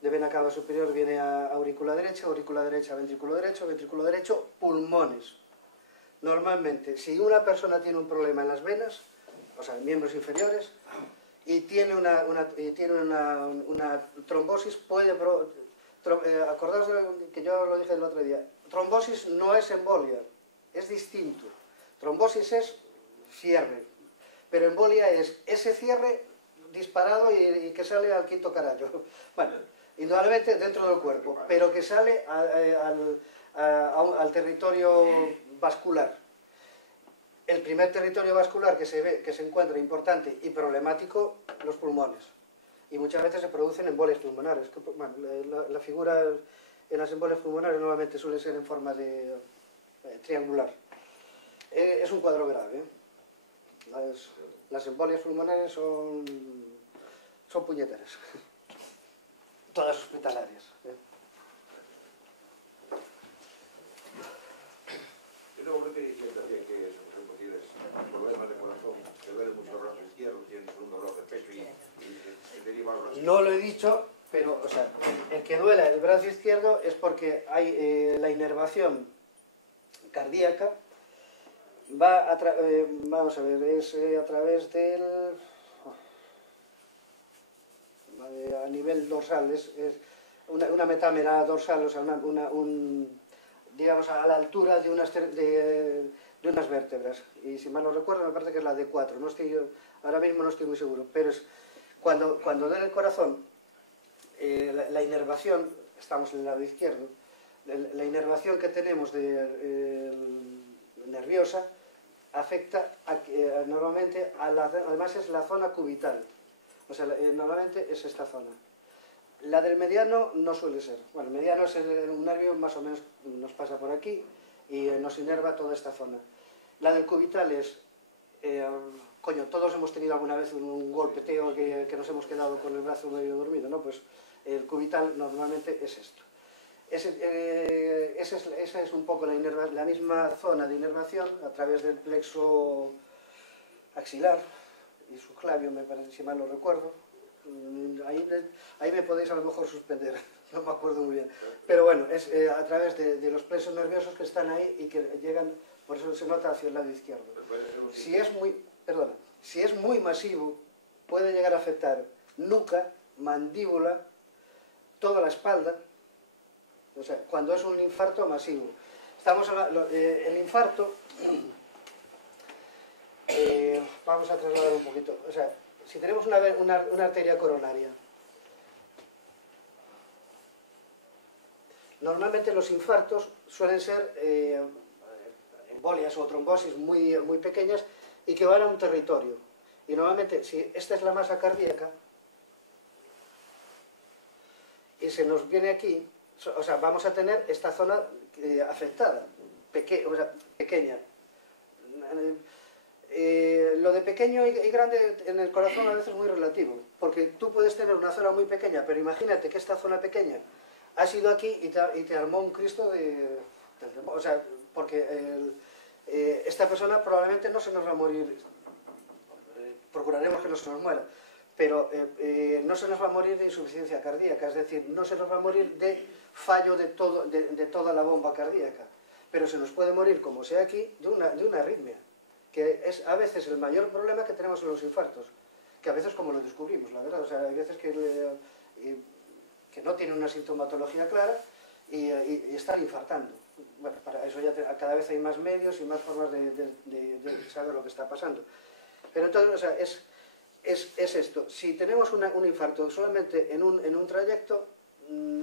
de vena cava superior viene a aurícula derecha, ventrículo derecho, pulmones. Normalmente, si una persona tiene un problema en las venas, o sea, en miembros inferiores, y tiene una trombosis, acordaos que yo lo dije el otro día, trombosis no es embolia, es distinto. Trombosis es cierre, pero embolia es ese cierre disparado y que sale al quinto carajo. Bueno, indudablemente dentro del cuerpo, pero que sale al territorio vascular. El primer territorio vascular que se encuentra importante y problemático, los pulmones. Y muchas veces se producen embolias pulmonares. Bueno, la figura en las embolias pulmonares normalmente suele ser en forma de triangular. Es un cuadro grave. Las embolias pulmonares son puñeteras. Todas hospitalarias. Y luego lo que decía también que tienes problemas de corazón, que duele mucho el brazo izquierdo, tienes un dolor de pecho y deriva al brazo izquierdo. No lo he dicho, pero, o sea, el que duela el brazo izquierdo es porque hay la inervación cardíaca. Vamos a ver, es a través a nivel dorsal, es una metámera dorsal, o sea, digamos a la altura de unas vértebras. Y si mal no recuerdo, me parece que es la D4, ahora mismo no estoy muy seguro, pero es cuando duele el corazón, la inervación, estamos en el lado izquierdo, la inervación que tenemos nerviosa afecta normalmente además es la zona cubital, o sea, normalmente es esta zona. La del mediano no suele ser. Bueno, el mediano es un nervio, más o menos nos pasa por aquí y nos inerva toda esta zona. La del cubital es, todos hemos tenido alguna vez un golpeteo que nos hemos quedado con el brazo medio dormido, ¿no? Pues el cubital normalmente es esto. Esa es un poco la misma zona de inervación a través del plexo axilar y subclavio, me parece, si mal lo recuerdo. Ahí me podéis a lo mejor suspender, no me acuerdo muy bien. Pero bueno, es a través de los plexos nerviosos que están ahí y que llegan, por eso se nota hacia el lado izquierdo. Si es muy masivo, puede llegar a afectar nuca, mandíbula, toda la espalda. O sea, cuando es un infarto masivo. El infarto, vamos a trasladar un poquito. O sea, si tenemos una arteria coronaria, normalmente los infartos suelen ser embolias o trombosis muy, muy pequeñas y que van a un territorio. Y normalmente, si esta es la masa cardíaca y se nos viene aquí, o sea, vamos a tener esta zona afectada, pequeña. lo de pequeño y grande en el corazón a veces es muy relativo, porque tú puedes tener una zona muy pequeña, pero imagínate que esta zona pequeña ha sido aquí y te armó un Cristo o sea, porque esta persona probablemente no se nos va a morir, procuraremos que no se nos muera, pero no se nos va a morir de insuficiencia cardíaca, es decir, no se nos va a morir de fallo de toda la bomba cardíaca, pero se nos puede morir, como sea aquí, de una arritmia, que es a veces el mayor problema que tenemos en los infartos, que a veces como lo descubrimos, la verdad, o sea, hay veces que no tienen una sintomatología clara y están infartando. Bueno, para eso ya cada vez hay más medios y más formas de saber lo que está pasando. Pero entonces, o sea, es esto. Si tenemos un infarto solamente en un trayecto,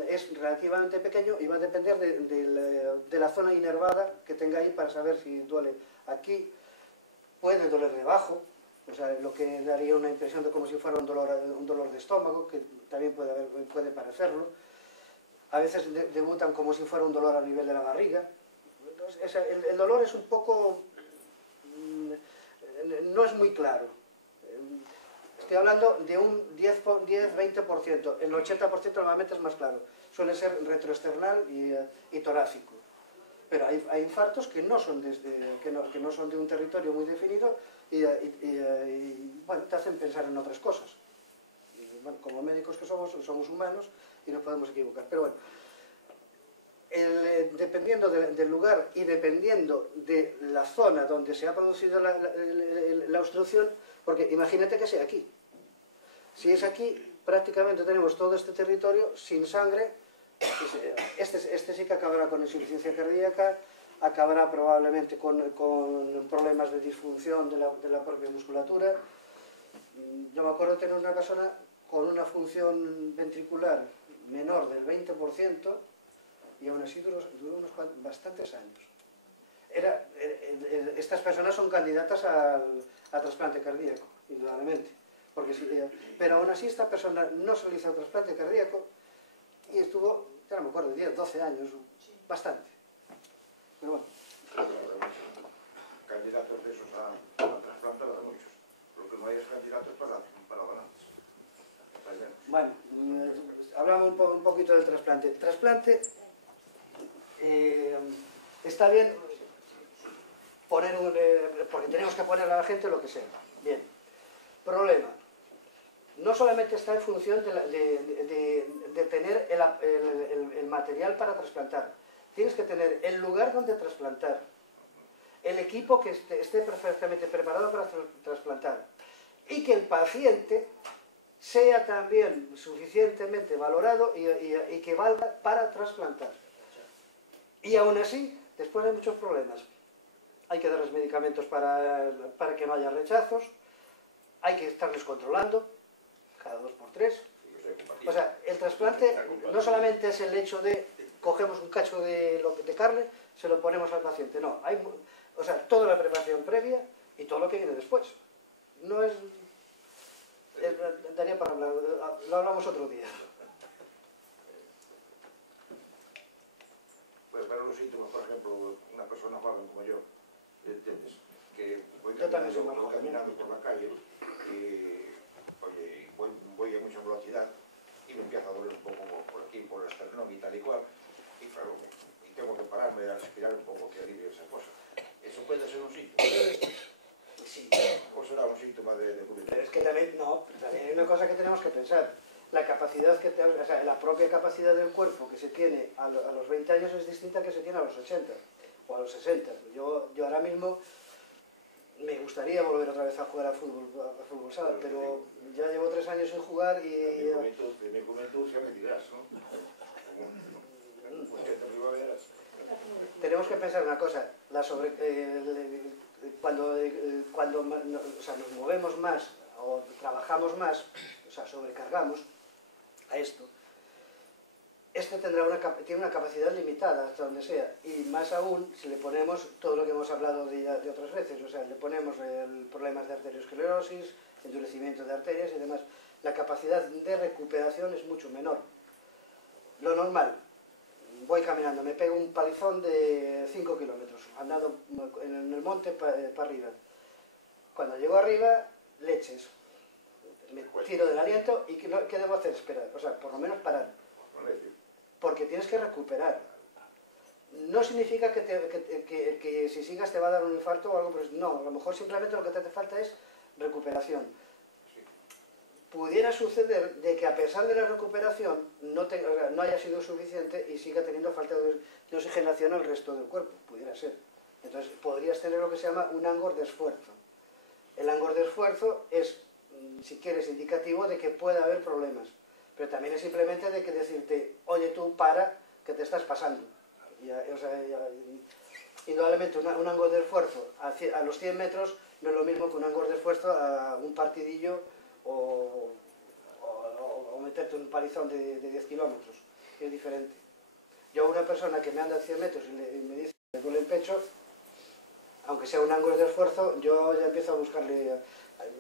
es relativamente pequeño y va a depender de la zona inervada que tenga ahí para saber si duele aquí. Puede doler debajo, o sea, lo que daría una impresión de como si fuera un dolor de estómago, que también puede parecerlo. A veces debutan como si fuera un dolor a nivel de la barriga. Entonces, el dolor es un poco... no es muy claro. Estoy hablando de un 10-20%. El 80% normalmente es más claro. Suele ser retroesternal y torácico. Pero hay infartos que no son de un territorio muy definido y bueno, te hacen pensar en otras cosas. Y, bueno, como médicos que somos humanos y nos podemos equivocar. Pero bueno, dependiendo del lugar y dependiendo de la zona donde se ha producido la obstrucción, porque imagínate que sea aquí. Si es aquí, prácticamente tenemos todo este territorio sin sangre. Este sí que acabará con insuficiencia cardíaca, acabará probablemente con problemas de disfunción de la propia musculatura. Yo me acuerdo de tener una persona con una función ventricular menor del 20% y aún así duró bastantes años. Estas personas son candidatas a trasplante cardíaco, indudablemente. Pero aún así esta persona no se le hizo trasplante cardíaco y estuvo, ya no me acuerdo, 10, 12 años, bastante. Pero bueno. Candidatos de esos a trasplantar a muchos. Lo que no hay es candidatos para donantes. Bueno, hablamos un poquito del trasplante. El trasplante está bien poner porque tenemos que poner a la gente lo que sea. Bien. Problema. No solamente está en función de tener el material para trasplantar. Tienes que tener el lugar donde trasplantar, el equipo que esté perfectamente preparado para trasplantar y que el paciente sea también suficientemente valorado y que valga para trasplantar. Y aún así, después hay muchos problemas. Hay que darles medicamentos para que no haya rechazos, hay que estarles controlando cada 2 por 3. O sea, el trasplante no solamente es el hecho de cogemos un cacho de carne, se lo ponemos al paciente. No, o sea, toda la preparación previa y todo lo que viene después. No es... daría para hablar, lo hablamos otro día. Pues para los síntomas, por ejemplo, una persona joven como yo, ¿entiendes? Que voy caminando por la calle y oye, voy a mucha velocidad y me empieza a doler un poco por aquí, por el esternón y tal y cual, y claro, y tengo que pararme a respirar un poco que alivie esa cosa. ¿Eso puede ser un síntoma? Sí. ¿O será un síntoma de juventud? Es que también hay una cosa que tenemos que pensar. La capacidad o sea, la propia capacidad del cuerpo que se tiene a los 20 años es distinta a que se tiene a los 80 o a los 60. Yo ahora mismo me gustaría volver otra vez a jugar a fútbol sala, pero ya llevo 3 años sin jugar y... En mi juventud ya me dirás, ¿no? Tenemos que pensar una cosa, cuando o sea, nos movemos más o trabajamos más, o sea, sobrecargamos a esto, tiene una capacidad limitada hasta donde sea, y más aún si le ponemos todo lo que hemos hablado de otras veces, o sea, le ponemos problemas de arteriosclerosis, endurecimiento de arterias y demás, la capacidad de recuperación es mucho menor. Lo normal, voy caminando, me pego un palizón de 5 kilómetros, andando en el monte para arriba. Cuando llego arriba, leches. Me tiro del aliento y ¿qué debo hacer? Esperar, o sea, por lo menos parar. Porque tienes que recuperar. No significa que si sigas te va a dar un infarto o algo, pero no, a lo mejor simplemente lo que te hace falta es recuperación. Pudiera suceder de que a pesar de la recuperación no haya sido suficiente y siga teniendo falta de oxigenación al resto del cuerpo, pudiera ser. Entonces podrías tener lo que se llama un angor de esfuerzo. El angor de esfuerzo es, si quieres, indicativo de que puede haber problemas, pero también es simplemente de que decirte, oye tú, para, que te estás pasando. Indudablemente un angor de esfuerzo a los 100 metros no es lo mismo que un angor de esfuerzo a un partidillo o meterte un palizón de 10 kilómetros, es diferente. Yo a una persona que me anda a 100 metros y me dice que me duele el pecho, aunque sea un ángulo de esfuerzo, yo ya empiezo a buscarle,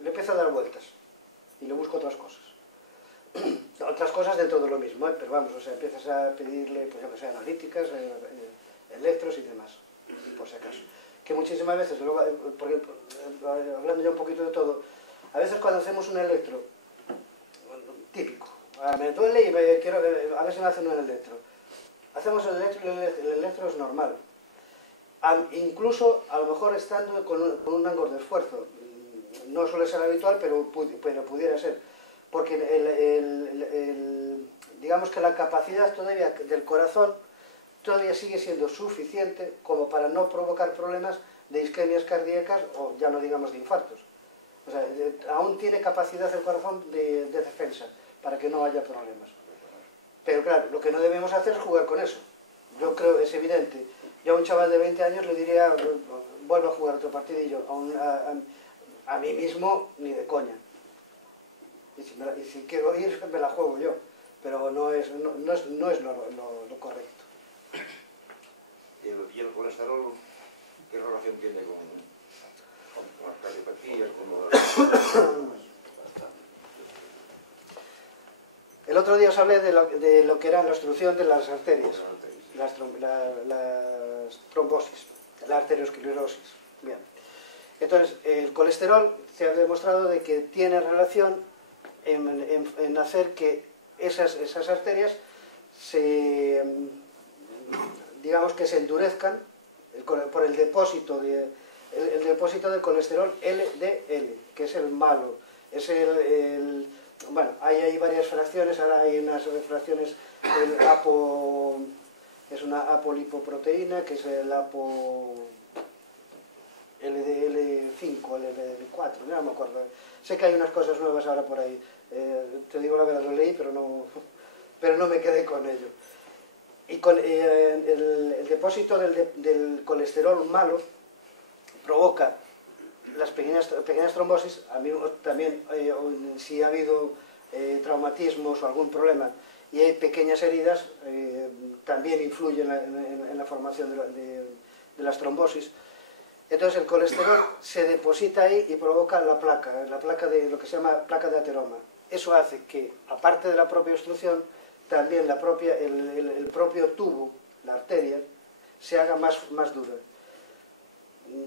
le empiezo a dar vueltas y le busco otras cosas. Otras cosas dentro de lo mismo, pero vamos, o sea, empiezas a pedirle, pues yo que sé, analíticas, electros y demás, por si acaso. Que muchísimas veces, luego, porque, hablando ya un poquito de todo, a veces cuando hacemos un electro, típico, me duele y quiero, a ver si me hacen un electro. Hacemos el electro es normal. Incluso, a lo mejor estando con un angor de esfuerzo, no suele ser habitual, pero pudiera ser. Porque digamos que la capacidad todavía del corazón todavía sigue siendo suficiente como para no provocar problemas de isquemias cardíacas o ya no digamos de infartos. O sea, aún tiene capacidad el corazón de defensa para que no haya problemas. Pero claro, lo que no debemos hacer es jugar con eso. Yo creo, es evidente. Yo a un chaval de 20 años le diría, vuelve a jugar otro partidillo. A mí mismo, ni de coña. Y si quiero ir, me la juego yo. Pero no es lo correcto. ¿Y el colesterol qué relación tiene con las cardiopatías? El otro día os hablé de lo que era la obstrucción de las arterias, las trombosis, la arteriosclerosis. Bien. Entonces, el colesterol se ha demostrado de que tiene relación en hacer que esas arterias digamos que se endurezcan por el depósito del colesterol LDL, que es el malo. Es bueno, hay varias fracciones, ahora hay unas fracciones, es una apolipoproteína, que es el LDL5, LDL4, no me acuerdo. Sé que hay unas cosas nuevas ahora por ahí, te digo la verdad, lo leí, pero no me quedé con ello. Y con el depósito del colesterol malo provoca las pequeñas trombosis. A mí también, si ha habido traumatismos o algún problema y hay pequeñas heridas, también influyen en la formación de las trombosis. Entonces el colesterol se deposita ahí y provoca la placa de lo que se llama placa de ateroma. Eso hace que, aparte de la propia obstrucción, también el propio tubo, la arteria, se haga más dura.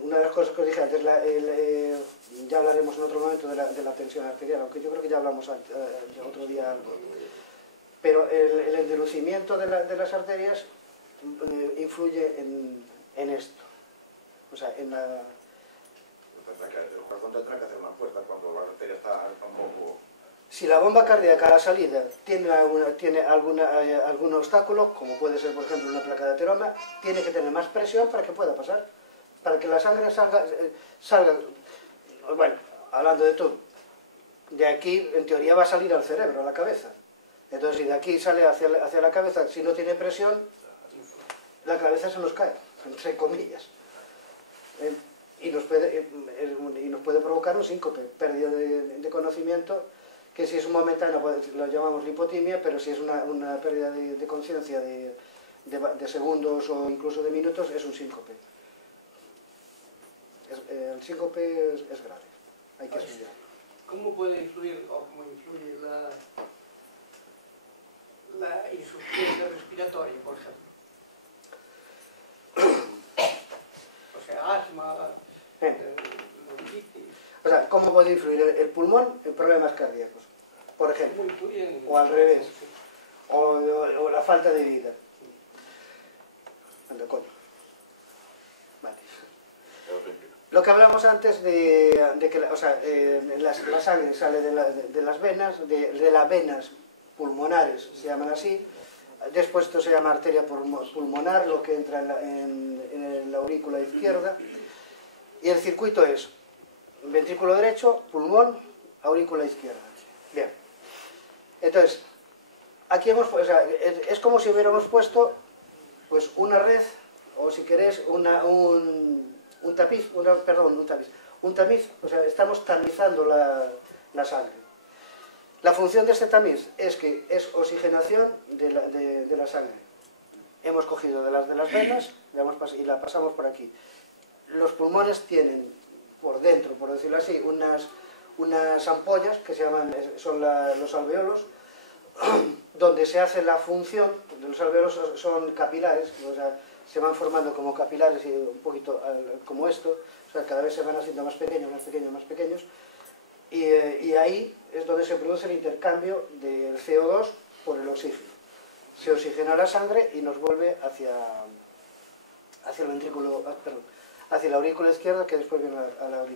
Una de las cosas que os dije antes, ya hablaremos en otro momento de la tensión arterial, aunque yo creo que ya hablamos otro día algo. Pero el endurecimiento de las arterias influye en esto. O sea, en la... El corazón tendrá que hacer una fuerza cuando la arteria está un poco... Si la bomba cardíaca a la salida tiene algún obstáculo, como puede ser, por ejemplo, una placa de ateroma, tiene que tener más presión para que pueda pasar. Para que la sangre salga, bueno, hablando de todo, de aquí en teoría va a salir al cerebro, a la cabeza. Entonces si de aquí sale hacia la cabeza, si no tiene presión, la cabeza se nos cae, entre comillas. Y nos puede provocar un síncope, pérdida de conocimiento, que si es un momentáneo, lo llamamos lipotimia, pero si es una pérdida de conciencia de segundos o incluso de minutos, es un síncope. El síncope es grave, hay que estudiar. ¿Cómo puede influir o cómo influye la insuficiencia respiratoria, por ejemplo? O sea, asma, bronquitis... puede influir el pulmón en problemas cardíacos, por ejemplo, Muy bien. o al revés, o la falta de vida. Anda, coño. Vale. Lo que hablamos antes de que la sangre sale de las venas, de las venas pulmonares, se llaman así. Después esto se llama arteria pulmonar, lo que entra en la aurícula izquierda. Y el circuito es ventrículo derecho, pulmón, aurícula izquierda. Bien. Entonces, aquí es como si hubiéramos puesto pues una red, o si queréis, un tamiz, o sea, estamos tamizando la sangre. La función de este tamiz es que es oxigenación de la sangre. Hemos cogido de las venas y la pasamos por aquí. Los pulmones tienen por dentro, por decirlo así, unas ampollas que son los alveolos, donde se hace la función. Los alveolos son capilares, o sea, se van formando como capilares y un poquito como esto, o sea, cada vez se van haciendo más pequeños, más pequeños, más pequeños, y ahí es donde se produce el intercambio del CO2 por el oxígeno. Se oxigena la sangre y nos vuelve hacia el ventrículo, hacia la aurícula izquierda, que después viene al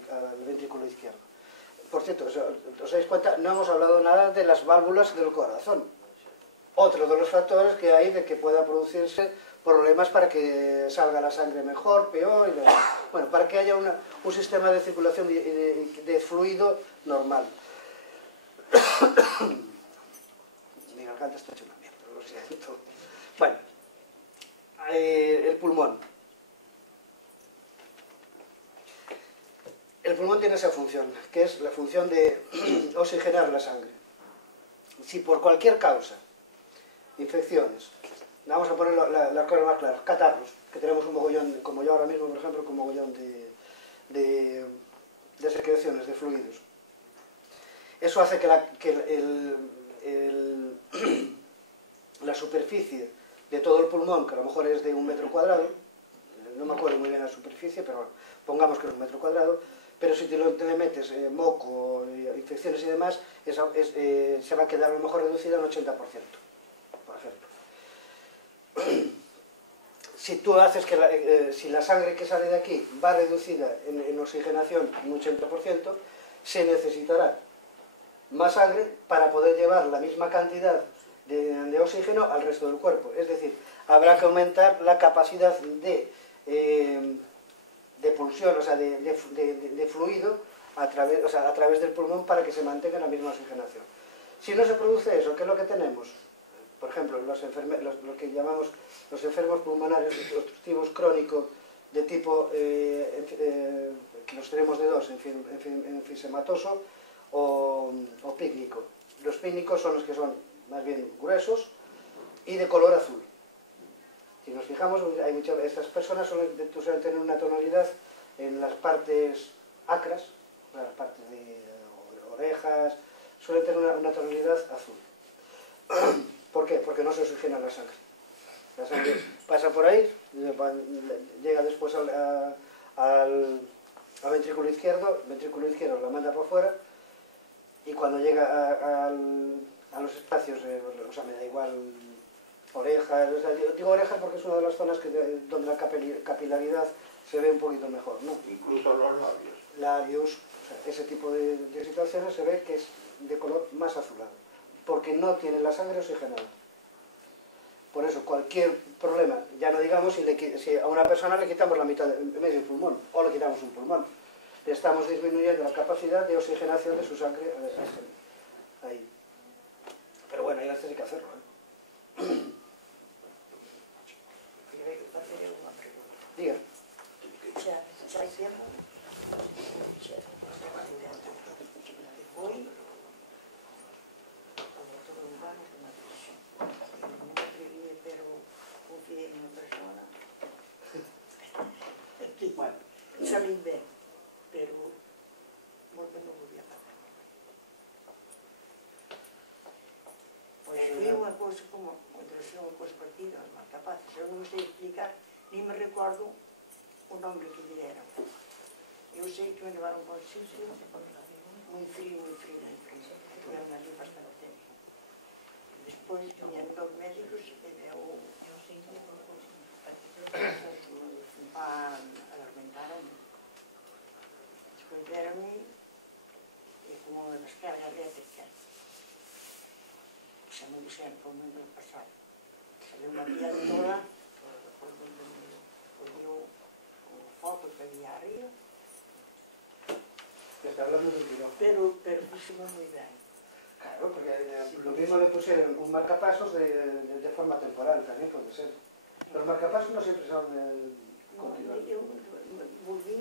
ventrículo izquierdo. Por cierto, ¿os dais cuenta? No hemos hablado nada de las válvulas del corazón. Otro de los factores que hay de que pueda producirse problemas para que salga la sangre mejor, peor, y demás. Bueno, para que haya un sistema de circulación de fluido normal. Mi garganta está hecha una mierda, lo siento. Bueno, el pulmón. El pulmón tiene esa función, que es la función de oxigenar la sangre. Si por cualquier causa, infecciones, vamos a poner las cosas más claras, catarros, que tenemos un mogollón, como yo ahora mismo, por ejemplo, con un mogollón de secreciones, de fluidos. Eso hace que la superficie de todo el pulmón, que a lo mejor es de 1 metro cuadrado, no me acuerdo muy bien la superficie, pero bueno, pongamos que es 1 metro cuadrado, pero si le metes moco, infecciones y demás, se va a quedar a lo mejor reducida en 80%, por ejemplo. Si tú haces si la sangre que sale de aquí va reducida en oxigenación en un 80%, se necesitará más sangre para poder llevar la misma cantidad de oxígeno al resto del cuerpo. Es decir, habrá que aumentar la capacidad de pulsión, o sea, de fluido a través del pulmón para que se mantenga la misma oxigenación. Si no se produce eso, ¿qué es lo que tenemos? Por ejemplo, lo que llamamos los enfermos pulmonares obstructivos crónicos de tipo, que los tenemos de dos, enfisematoso o pícnico. Los pícnicos son los que son más bien gruesos y de color azul. Si nos fijamos, estas personas suelen tener una tonalidad en las partes acras, las partes de orejas, suelen tener una tonalidad azul. ¿Por qué? Porque no se oxigena la sangre. La sangre pasa por ahí, llega después al ventrículo izquierdo la manda por fuera, y cuando llega a los espacios, o sea, me da igual, orejas, o sea, digo orejas porque es una de las zonas donde la capilaridad se ve un poquito mejor, ¿no? Incluso los labios. Labios, o sea, ese tipo de situaciones se ve que es de color más azulado, porque no tiene la sangre oxigenada. Por eso, cualquier problema, ya no digamos si a una persona le quitamos la mitad, medio pulmón, o le quitamos un pulmón, le estamos disminuyendo la capacidad de oxigenación de su sangre ahí. Pero bueno, hay que hacerlo, ¿eh? Diga. Hoy, como todo humano, con una presión. No me atreví, pero confié en una persona. Bueno, salí bien, pero no volví a pasar. Pues fui unha cousa como, en relación coas partidas, máis capaces. Eu non sei explicar, ni me recordo o nombre que lle deran. Eu sei que me levaron para un sitio, moi frío, moi frío, moi frío. Estuveron ali bastante tempo. Despois viñeron dos médicos e deu para alimentaron. Despois deronme e como unha descarga eléctrica. Xa me dixeron como me pasar. Saliu unha piel toda, dio unha foto que había arriba, Está hablando de un tirón. pero fíxome moi ben. Claro, porque lo mismo le pusieron un marcapasos de forma temporal, también puede ser. Los marcapasos no siempre son continuos. Eu volví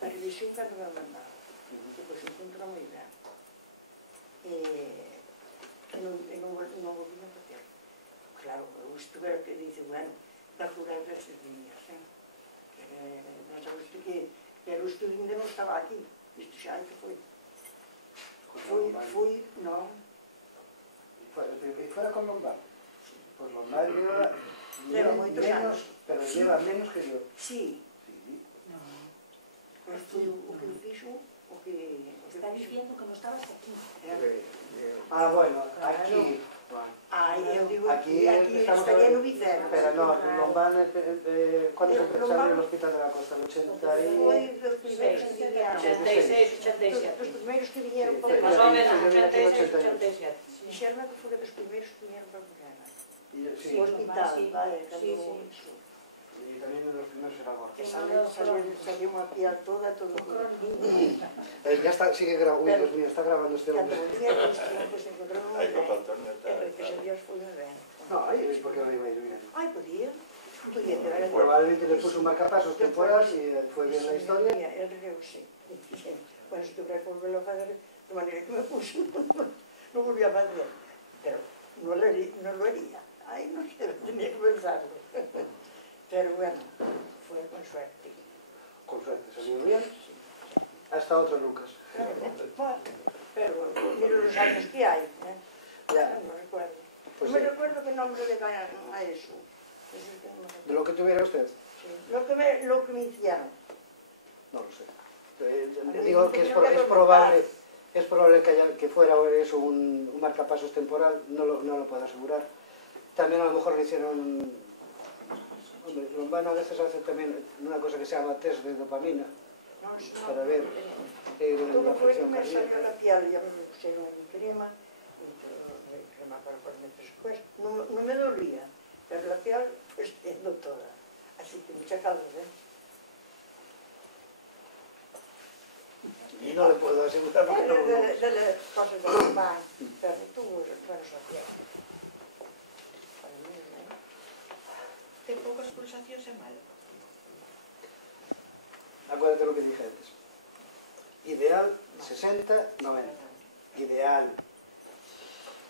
a revisión cando me mandaba. Depois encontro moi ben. E non volví a facer. Claro, eu estuve que dice, bueno, da curar destes días, non sabes que pero o estudio ainda non estaba aquí. Isto xa que foi. Fui, non. Y fuera con Lombard. Pues Lombard lleva moitos menos, anos. pero Sí. lleva menos que yo. Sí. Sí. Pois foi o que fixo, o que Está diciendo que no estabas aquí. Ah, bueno, aquí. Bueno. Eu digo, Aquí aquí estamos estaría hablando- no Vicero. Pero no, Lombard, ¿cuándo se Lombard- salió el Hospital de la Costa? ¿El 80 y...? Foi dos primeiros que viñeron. 86, 87. Dos primeiros que viñeron Sí, para sí, Más Burana. o menos, Sí, yo vine aquí en 86, 88. 87. Dixeron que foi dos primeiros que viñeron para Burana. Sí, O hospital, Sí, vale, sí, cando... sí. y también uno de los primeros era Gorka. Que saliu unha piel toda Ya está, sigue grabando. Uy, Dios mío, está grabando este cando hombre. volvía, pues encontrou moi Hai que ben. faltarme Que se Dios foi moi ben. No, ahí, ¿por qué no iba a ir bien? Ai, podía ter a Probablemente le puso un marcapasos temporal y fue bien la historia. El reuse. Bueno, si tuviera que volverlo a fazer de manera que me puso, no volví a fazer. Pero no lo haría. Ay, no sé, tenía que pensarlo. Pero bueno, fue con suerte. Con suerte, salió bien. Hasta otro Lucas. Pero miro los años que hay. Ya, No recuerdo. pues No me sí. recuerdo qué nombre le dan a eso. Eso es que no me recuerdo. De lo que tuviera usted, Sí. Lo que me hicieron. no lo sé. Digo que es probable que fuera eso un marcapasos temporal, no lo puedo asegurar. También a lo mejor le hicieron... Hombre, Lombana a veces hace también una cosa que se llama test de dopamina No, para ver Todo la fue que función me salió cardíaca. la piel, ya me pusieron mi crema, y todo, crema para ponerme después. No me dolía, pero la piel pues yendo toda. Así que mucha calor, Y no le puedo asegurar porque no... De las cosas de los pan, pero tuvo buenos piel. Para mí, Ten poucas pulsacións é malo. Acuérdate lo que dije antes. Ideal 60, 90. Ideal.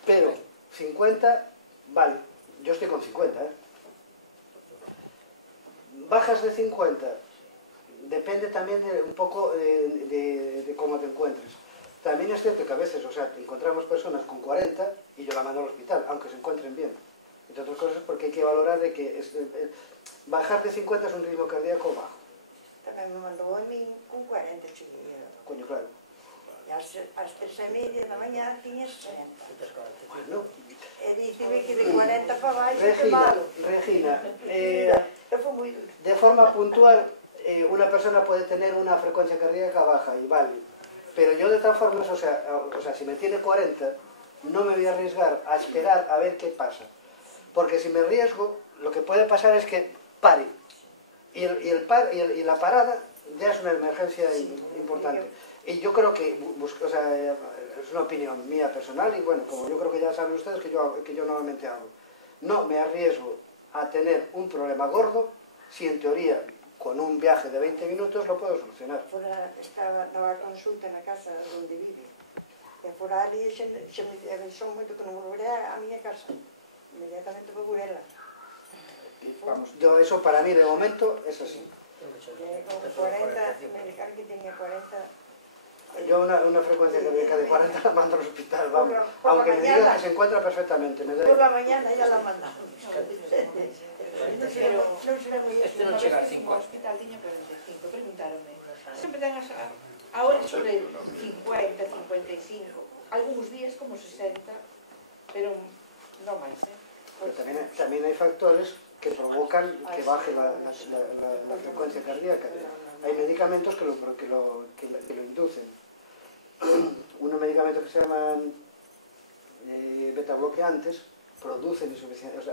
Pero 50, vale. Yo estoy con 50, ¿eh? Bajas de 50. Depende también de un poco de cómo te encuentres. También es cierto que a veces, o sea, encontramos personas con 40 y yo la mando al hospital, aunque se encuentren bien. Entre otras cosas porque hay que valorar de que bajar de 50 es un ritmo cardíaco bajo. tamén me mandou a min con 40 chiquillos. Coño, claro. E ás 3:30 da mañá tiña 60. Bueno, E díceme que de 40 para baixo que malo. Regina, Foi moi duro. de forma puntual, una persona puede tener una frecuencia cardíaca baja y vale. Pero yo de todas formas, o sea, si me tiene 40, no me voy a arriesgar a esperar a ver qué pasa. Porque si me arriesgo, lo que puede pasar es que pare. Y la parada ya es una emergencia importante. Y yo creo que, o sea, es una opinión mía personal y bueno, como yo creo que ya saben ustedes que yo normalmente hago. No me arriesgo a tener un problema gordo si en teoría con un viaje de 20 minutos lo puedo solucionar. Estaba na consulta na casa onde vive. E por ali xa me avisou moito que non volveré a miña casa. Inmediatamente para Burela. Vamos, yo eso para mí de momento es así. Con 40, me dijeron que tenía 40. Yo una frecuencia cardíaca de 40 la mando al hospital, vamos. Por la Aunque me mañana. diga que se encuentra perfectamente. Me da Por la igual. mañana ya la mandamos. Non será moi Este non chega a 5 No hospital tiña 45, preguntáronme. Sempre ten a Ahora sobre 50, 55, algúns días como 60, pero non máis, Pero tamén hai factores que provocan que baje la frecuencia cardíaca. Hay medicamentos que lo inducen. Unos medicamentos que se llaman beta-bloqueantes producen insuficiencia,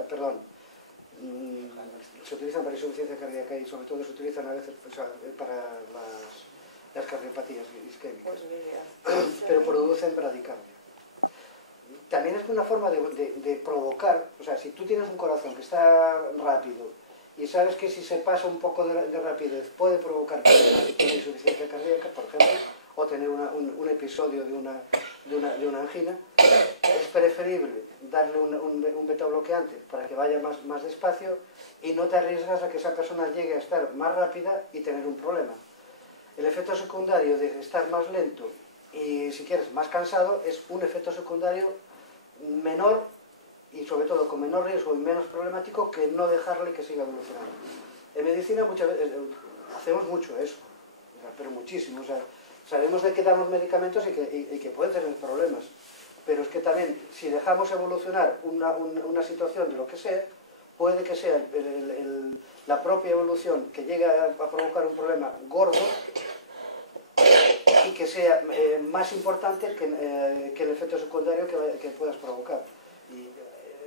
se utilizan para insuficiencia cardíaca y sobre todo se utilizan a veces para las cardiopatías isquémicas, pero producen bradicardia. También es una forma de provocar, o sea, si tú tienes un corazón que está rápido y sabes que si se pasa un poco de rapidez puede provocar problemas de insuficiencia cardíaca, por ejemplo, o tener un episodio de una angina, es preferible darle un beta-bloqueante para que vaya más despacio y no te arriesgas a que esa persona llegue a estar más rápida y tener un problema. El efecto secundario de estar más lento y, si quieres, más cansado es un efecto secundario menor y sobre todo con menor riesgo y menos problemático que no dejarle que siga evolucionando. En medicina muchas veces hacemos mucho eso, pero muchísimo. O sea, sabemos de qué damos medicamentos y que pueden tener problemas, pero es que también si dejamos evolucionar una situación de lo que sea, puede que sea la propia evolución que llegue a provocar un problema gordo y que sea más importante que el efecto secundario que puedas provocar. Y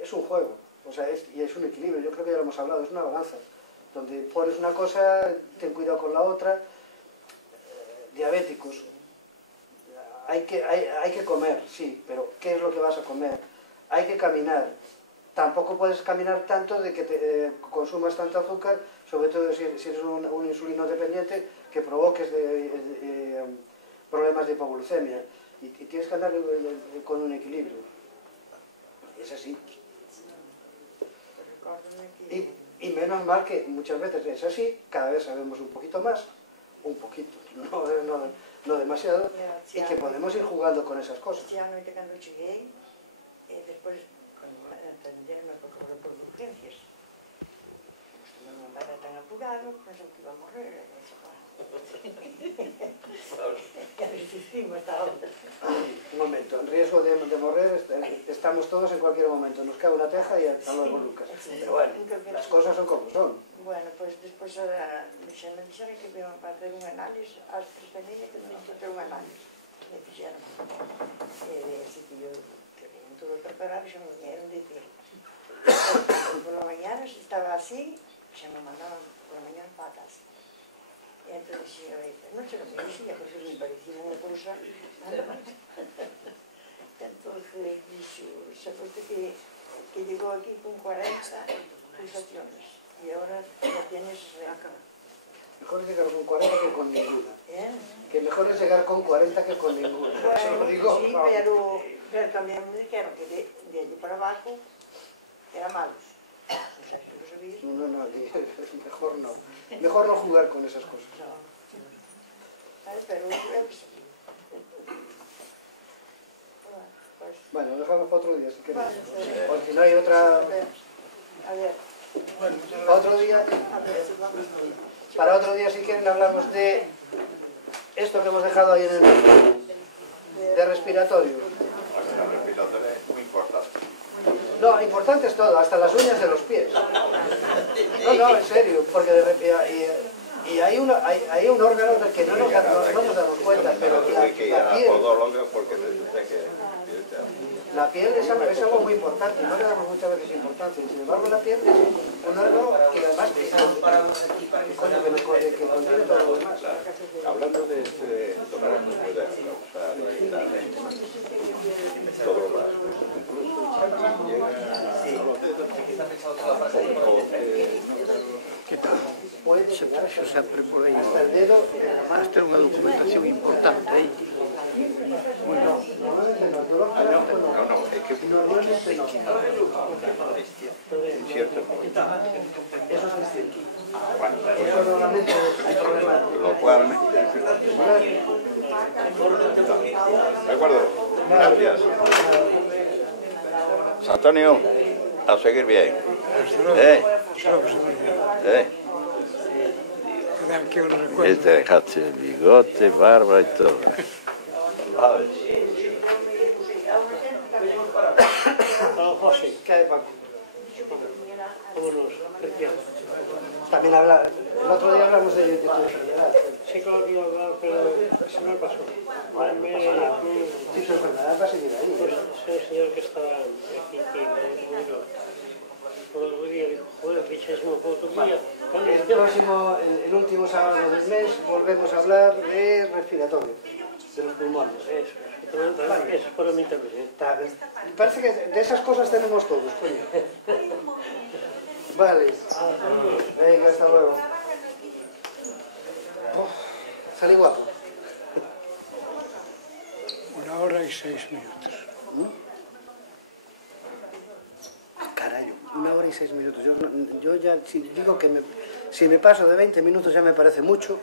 es un juego, o sea, y es un equilibrio, yo creo que ya lo hemos hablado, es una balanza, donde pones una cosa, ten cuidado con la otra. Diabéticos, hay que comer, sí, pero ¿qué es lo que vas a comer? Hay que caminar, tampoco puedes caminar tanto de que te consumas tanto azúcar, sobre todo si eres un insulino dependiente, que provoques problemas de hipoglucemia, y tienes que andar con un equilibrio. Es así. Y menos mal que muchas veces es así, cada vez sabemos un poquito más, un poquito, no demasiado, y que podemos ir jugando con esas cosas. Este ano, cando cheguei, despois, atenderme por urgencias, non me para tan apurado, pensou que iba a morrer, e resistimos hasta ahora. Un momento, en riesgo de morrer estamos todos en cualquier momento, nos cae una teja y hasta luego, Lucas. Pero bueno, las cosas son como son. Bueno, pois despois xa me dixeron que me iban a facer un análisis, ás 3:30 que me iban a facer un análisis. Me fixeron. Así que yo tenían todo preparado e xa me vinieron dicir. Por la mañana, se estaba así, xa me mandaban por la mañana para casa. E entón dixen, non se me dixía, porque se me parecía unha cousa, nada máis. Entón dixo, xa foste que llegou aquí con 40 pulsaciones. Y ahora ya tienes acá. Mejor llegar con 40 que con ninguna. Que mejor es llegar con 40 que con ninguna. Bueno, eso lo digo. Sí, pero también me dijeron que de allí para abajo eran malos. O sea, si lo sabéis. No, mejor no. Mejor no jugar con esas cosas. No. Pero creo que sí. Bueno, lo dejamos para otro día si queréis. Vale, O si no hay otra... A ver. Otro día, para otro día si quieren hablamos de esto que hemos dejado ahí en el de respiratorio. El respiratorio es muy importante. No, importante es todo, hasta las uñas de los pies. No, en serio, porque y hay un órgano del que no nos damos cuenta, pero Hay que ir a la podóloga porque te dice que... La piel es algo muy importante, no le damos muchas veces importancia. Sin embargo, la piel es un órgano que además que contiene todo lo demás. Hablando de tomar el puede causar todo lo más, incluso llega puede llegar hasta el dedo. Esta é unha documentación importante, Bueno, no, es que normalmente no. en ciertos momentos. Eso es distinto. Eso normalmente hay problemas. Lo cual ¿de acuerdo? Gracias. Antonio, a seguir bien. que os recuerdo. Te dejaste el bigote, barba y todo. Vale. Don José, ¿Qué hay, Paco? vámonos, retiramos. También el otro día hablamos de tu enfermedad. Sí que lo quiero hablar, pero se me pasó. Sí, su enfermedad va a seguir ahí. Pues ese señor que estaba aquí, que me dijo, todo el día, dijo, joder, dices una fotografía. El último sábado del mes volvemos a hablar de respiratorio, de los pulmones. Eso es para mí también. Parece que de esas cosas tenemos todos, coño. Vale. Venga, hasta luego. Salí guapo. 1 hora y 6 minutos. Carajo, 1 hora y 6 minutos. Yo ya, si digo que si me paso de 20 minutos ya me parece mucho.